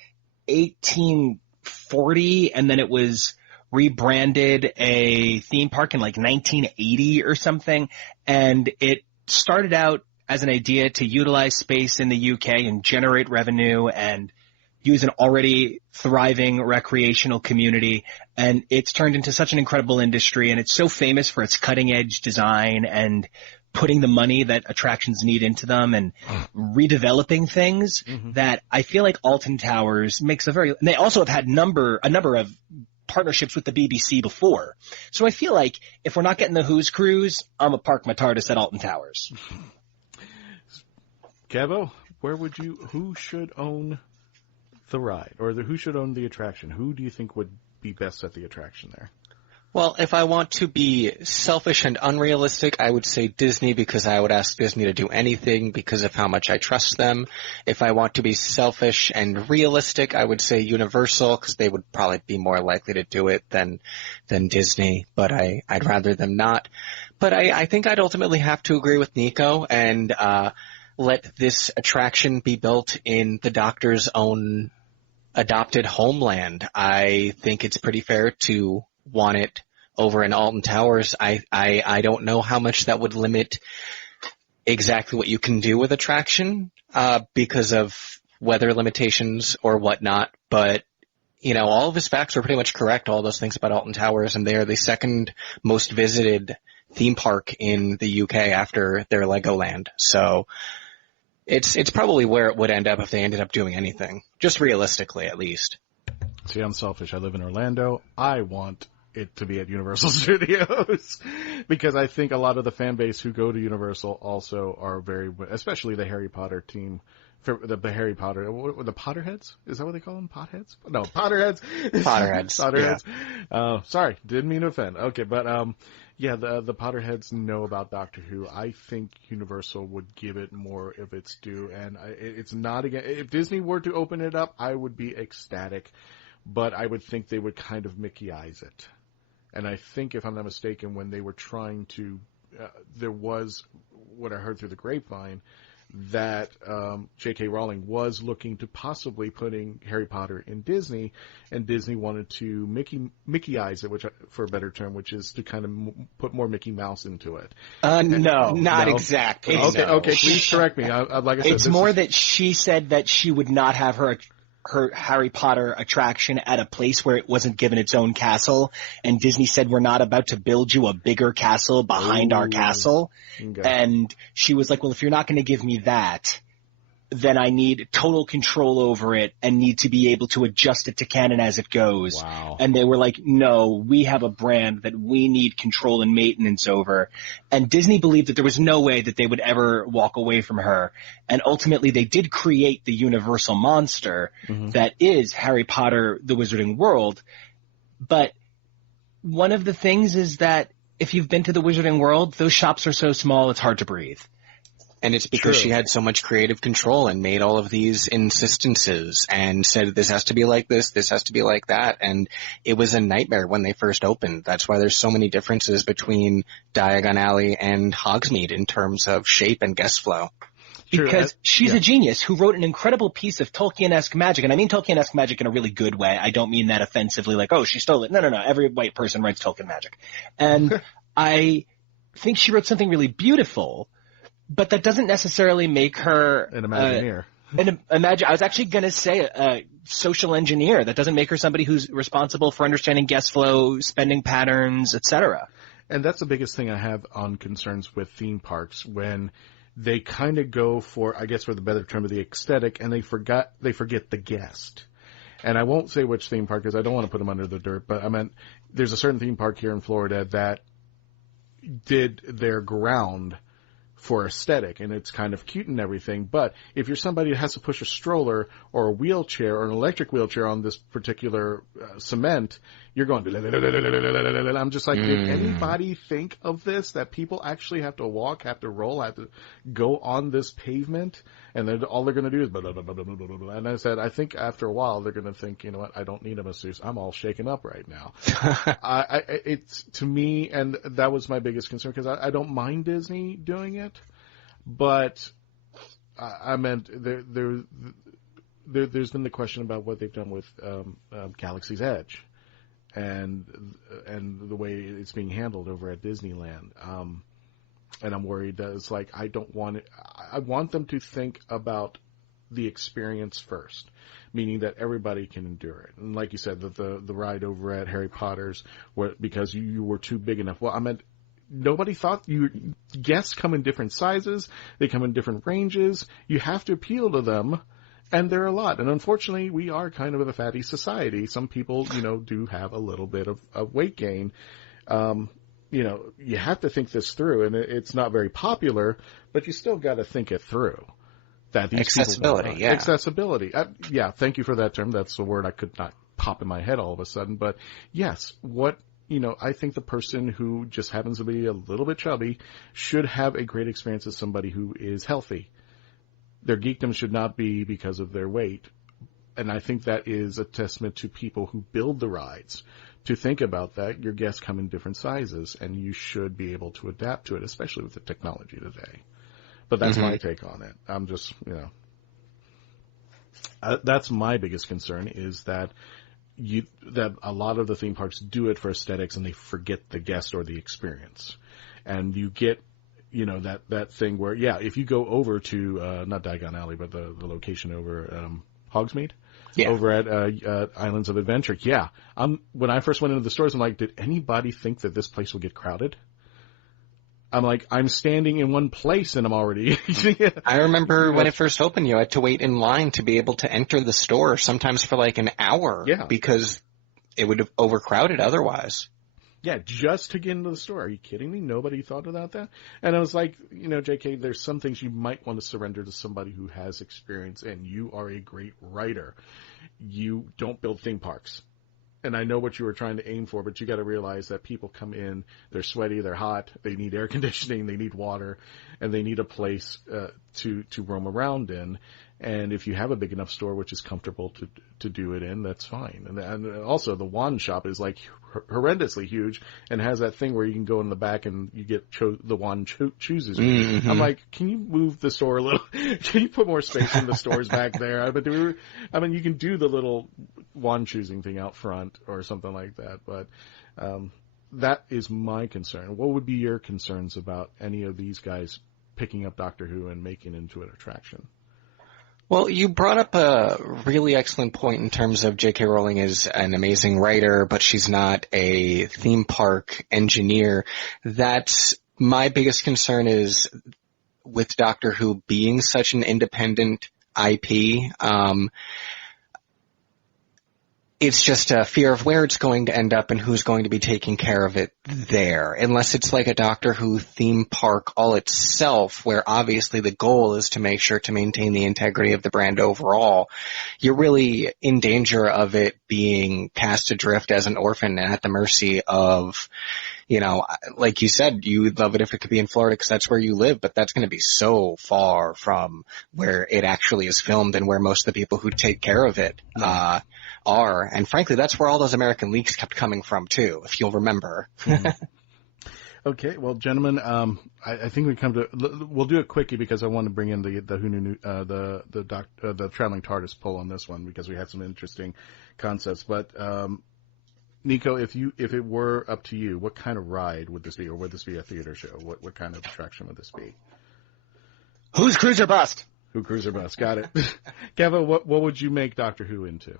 1840, and then it was rebranded a theme park in like 1980 or something. And it started out as an idea to utilize space in the UK and generate revenue and use an already thriving recreational community, and it's turned into such an incredible industry, and it's so famous for its cutting-edge design and putting the money that attractions need into them and redeveloping things that I feel like Alton Towers makes a very – and they also have had a number of partnerships with the BBC before. So I feel like if we're not getting the Who's Cruise, I'm going to park my TARDIS at Alton Towers. Kevo, who should own – the ride, or who should own the attraction? Who do you think would be best at the attraction there? Well, if I want to be selfish and unrealistic, I would say Disney, because I would ask Disney to do anything because of how much I trust them. If I want to be selfish and realistic, I would say Universal, because they would probably be more likely to do it than Disney, but I'd rather them not. But I think I'd ultimately have to agree with Nico and let this attraction be built in the Doctor's own adopted homeland. I think it's pretty fair to want it over in Alton Towers. I don't know how much that would limit exactly what you can do with attraction because of weather limitations or whatnot, but you know, all of his facts are pretty much correct, all those things about Alton Towers, and they are the second most visited theme park in the UK after their Legoland. So it's probably where it would end up if they ended up doing anything, just realistically at least. See, I'm selfish. I live in Orlando. I want it to be at Universal Studios because I think a lot of the fan base who go to Universal also are very, especially the Harry Potter team. The Harry Potter, the Potterheads? Is that what they call them? Potheads? No, Potterheads. Potterheads. Potterheads. Yeah. Sorry, didn't mean to offend. Okay, but yeah, the Potterheads know about Doctor Who. I think Universal would give it more of its due, and it's not again. If Disney were to open it up, I would be ecstatic, but I would think they would kind of Mickey-ize it. And I think, if I'm not mistaken, when they were trying to, there was what I heard through the grapevine, that J.K. Rowling was looking to possibly putting Harry Potter in Disney, and Disney wanted to Mickey-ize it, which, for a better term, which is to kind of put more Mickey Mouse into it. No, not exactly. Okay, please correct me. Like I said, it's more that she said that she would not have her Harry Potter attraction at a place where it wasn't given its own castle, and Disney said, we're not about to build you a bigger castle behind our castle. Okay. And she was like, well, if you're not going to give me that, then I need total control over it and need to be able to adjust it to canon as it goes. Wow. And they were like, no, we have a brand that we need control and maintenance over. And Disney believed that there was no way that they would ever walk away from her. And ultimately they did create the Universal monster that is Harry Potter, the Wizarding World. But one of the things is that if you've been to the Wizarding World, those shops are so small it's hard to breathe. And it's because she had so much creative control and made all of these insistences and said, this has to be like this has to be like that. And it was a nightmare when they first opened. That's why there's so many differences between Diagon Alley and Hogsmeade in terms of shape and guest flow. Because she's a genius who wrote an incredible piece of Tolkien-esque magic. And I mean Tolkien-esque magic in a really good way. I don't mean that offensively, like, oh, she stole it. No. Every white person writes Tolkien magic. And I think she wrote something really beautiful, but that doesn't necessarily make her an Imagineer. I was actually going to say a social engineer. That doesn't make her somebody who's responsible for understanding guest flow, spending patterns, etc. And that's the biggest thing I have on concerns with theme parks, when they kind of go for, I guess for the better term, of the aesthetic, and they forget the guest. And I won't say which theme park, because I don't want to put them under the dirt, but I meant there's a certain theme park here in Florida that did their ground for aesthetic, and it's kind of cute and everything. But if you're somebody that has to push a stroller or a wheelchair or an electric wheelchair on this particular cement, you're going, I'm just like, did anybody think of this? That people actually have to walk, have to roll, have to go on this pavement, and then all they're going to do is blah, blah, blah, blah, blah, blah, blah. And I said, I think after a while they're going to think, you know what, I don't need a masseuse. I'm all shaken up right now. It's to me, and that was my biggest concern, because I don't mind Disney doing it, but I meant there's been the question about what they've done with Galaxy's Edge. And the way it's being handled over at Disneyland. And I'm worried that it's like, I want them to think about the experience first, meaning that everybody can endure it. And like you said, the ride over at Harry Potter's, because you were too big enough. Well, I meant, nobody thought guests come in different sizes. They come in different ranges. You have to appeal to them. And there are a lot. And unfortunately, we are kind of a fatty society. Some people, do have a little bit of weight gain. You have to think this through. And it's not very popular, but you still got to think it through. That these accessibility, Accessibility. Thank you for that term. That's a word I could not pop in my head all of a sudden. But yes, I think the person who just happens to be a little bit chubby should have a great experience as somebody who is healthy. Their geekdom should not be because of their weight. And I think that is a testament to people who build the rides to think about that. Your guests come in different sizes, and you should be able to adapt to it, especially with the technology today. But that's my take on it. I'm just, that's my biggest concern, is that that a lot of the theme parks do it for aesthetics, and they forget the guest or the experience. And you get that thing where, if you go over to, not Diagon Alley, but the location over, Hogsmeade, over at, Islands of Adventure. When I first went into the stores, I'm like, did anybody think that this place will get crowded? I'm like, I'm standing in one place and I'm already. I remember when it first opened, you had to wait in line to be able to enter the store, sometimes for like an hour, because it would have overcrowded otherwise. Yeah, just to get into the store. Are you kidding me? Nobody thought about that? And I was like, JK, there's some things you might want to surrender to somebody who has experience, and you are a great writer. You don't build theme parks. And I know what you were trying to aim for, but you got to realize that people come in, they're sweaty, they're hot, they need air conditioning, they need water, and they need a place to roam around in. And if you have a big enough store which is comfortable to do it in, that's fine. And also the wand shop is like horrendously huge and has that thing where you can go in the back and you get the wand chooses you. Mm-hmm. I'm like, can you move the store a little? Can you put more space in the stores back there? But you can do the little wand choosing thing out front or something like that. But that is my concern. What would be your concerns about any of these guys picking up Doctor Who and making it into an attraction? Well, you brought up a really excellent point in terms of J.K. Rowling is an amazing writer, but she's not a theme park engineer. That's my biggest concern, is with Doctor Who being such an independent IP, it's just a fear of where it's going to end up and who's going to be taking care of it there. Unless it's like a Doctor Who theme park all itself, where obviously the goal is to make sure to maintain the integrity of the brand overall, you're really in danger of it being cast adrift as an orphan and at the mercy of, like you said, you would love it if it could be in Florida because that's where you live, but that's going to be so far from where it actually is filmed and where most of the people who take care of it are. And frankly, that's where all those American leaks kept coming from too, if you'll remember. Okay, well, gentlemen, I think we'll do it quickie because I want to bring in the Traveling Tardis poll on this one because we had some interesting concepts. But Nico, if it were up to you, what kind of ride would this be, or would this be a theater show? What kind of attraction would this be? Who's Cruiser Bust? Who Cruiser Bust? Got it. Kevin, what would you make Doctor Who into?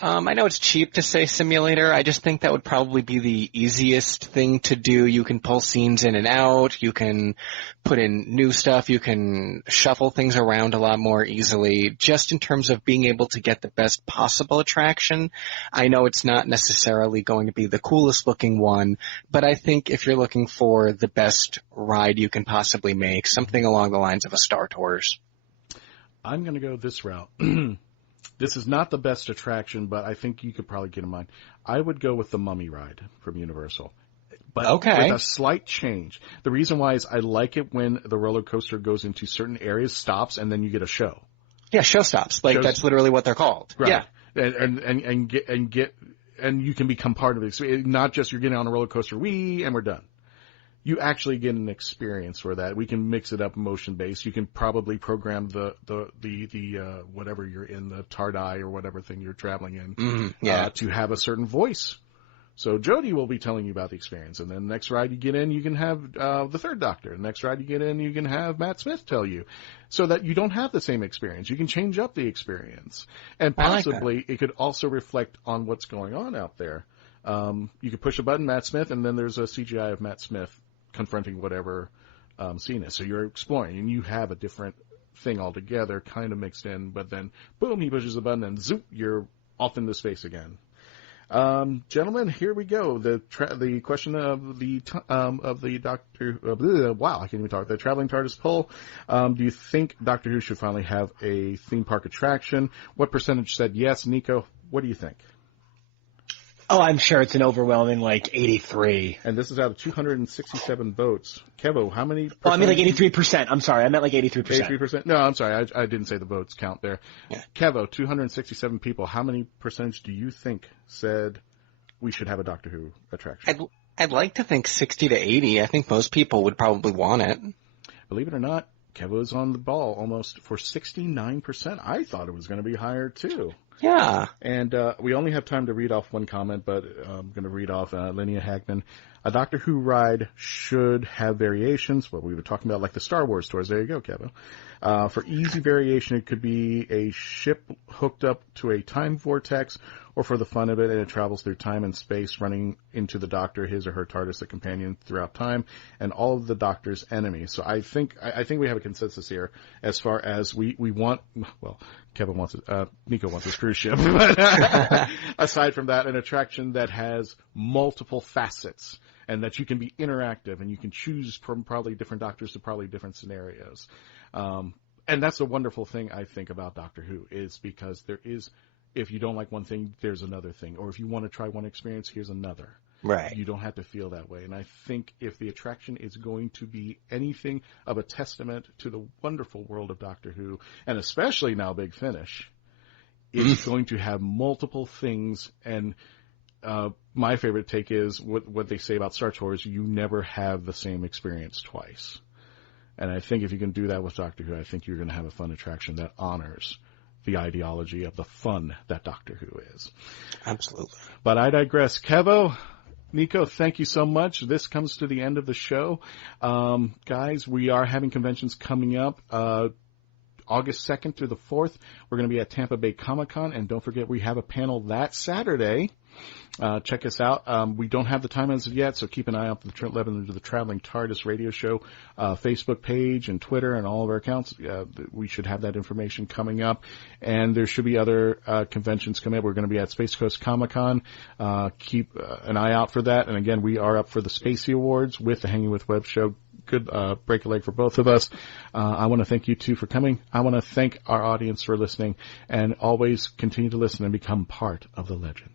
I know it's cheap to say simulator. I just think that would probably be the easiest thing to do. You can pull scenes in and out. You can put in new stuff. You can shuffle things around a lot more easily. Just in terms of being able to get the best possible attraction, I know it's not necessarily going to be the coolest looking one, but I think if you're looking for the best ride you can possibly make, something along the lines of a Star Tours. I'm going to go this route. This is not the best attraction, but I think you could probably get in mind. I would go with the Mummy ride from Universal. But with a slight change. The reason why is I like it when the roller coaster goes into certain areas, stops, and then you get a show. Yeah, show stops. That's literally what they're called. Right. Yeah. And you can become part of it. So not just you're getting on a roller coaster, and we're done. You actually get an experience for that. We can mix it up motion-based. You can probably program the whatever you're in, the Tardis or whatever thing you're traveling in, to have a certain voice. So Jodie will be telling you about the experience. And then the next ride you get in, you can have the third Doctor. The next ride you get in, you can have Matt Smith tell you. So that you don't have the same experience. You can change up the experience. And possibly it could also reflect on what's going on out there. You could push a button, Matt Smith, and then there's a CGI of Matt Smith confronting whatever scene is. So you're exploring, and you have a different thing altogether, kind of mixed in, but then, boom, he pushes a button, and zoop, you're off into space again. Gentlemen, here we go. The question of the Doctor, wow, I can't even talk. The Traveling TARDIS poll. Do you think Doctor Who should finally have a theme park attraction? What percentage said yes? Nico, what do you think? Oh, I'm sure it's an overwhelming, 83. And this is out of 267 votes. Kevo, how many percent? Oh, I mean 83%. I'm sorry. I meant 83%. 83%? No, I'm sorry. I didn't say the votes count there. Yeah. Kevo, 267 people. How many percentage do you think said we should have a Doctor Who attraction? I'd like to think 60 to 80. I think most people would probably want it. Believe it or not, Kevo's on the ball almost for 69%. I thought it was going to be higher, too. Yeah. And we only have time to read off one comment, but I'm going to read off Linnea Hagman. A Doctor Who ride should have variations, what we were talking about, like the Star Wars tours. There you go, Kevin. For easy variation, it could be a ship hooked up to a time vortex, or for the fun of it, and it travels through time and space, running into the Doctor, his or her TARDIS, the companion throughout time, and all of the Doctor's enemies. So I think we have a consensus here as far as we want. Well, Kevin wants Nico wants his cruise ship. But aside from that, an attraction that has multiple facets and that you can be interactive and you can choose from probably different Doctors to probably different scenarios. And that's the wonderful thing I think about Doctor Who is because there is, if you don't like one thing, there's another thing. Or if you want to try one experience, here's another. Right. You don't have to feel that way. And I think if the attraction is going to be anything of a testament to the wonderful world of Doctor Who, and especially now Big Finish, it's going to have multiple things. And my favorite take is what they say about Star Tours, you never have the same experience twice. And I think if you can do that with Doctor Who, I think you're going to have a fun attraction that honors the ideology of the fun that Doctor Who is. Absolutely. But I digress. Kevo, Nico, thank you so much. This comes to the end of the show. Guys, we are having conventions coming up. August 2nd through the 4th, we're going to be at Tampa Bay Comic-Con. And don't forget, we have a panel that Saturday. Check us out. We don't have the time as of yet, so keep an eye out for the Traveling Tardis radio show Facebook page and Twitter and all of our accounts. We should have that information coming up. And there should be other conventions coming up. We're going to be at Space Coast Comic-Con. Keep an eye out for that. And again, we are up for the Spacey Awards with the Hanging with Web show. Good break a leg for both of us. I want to thank you two for coming. I want to thank our audience for listening, and always continue to listen and become part of the legend.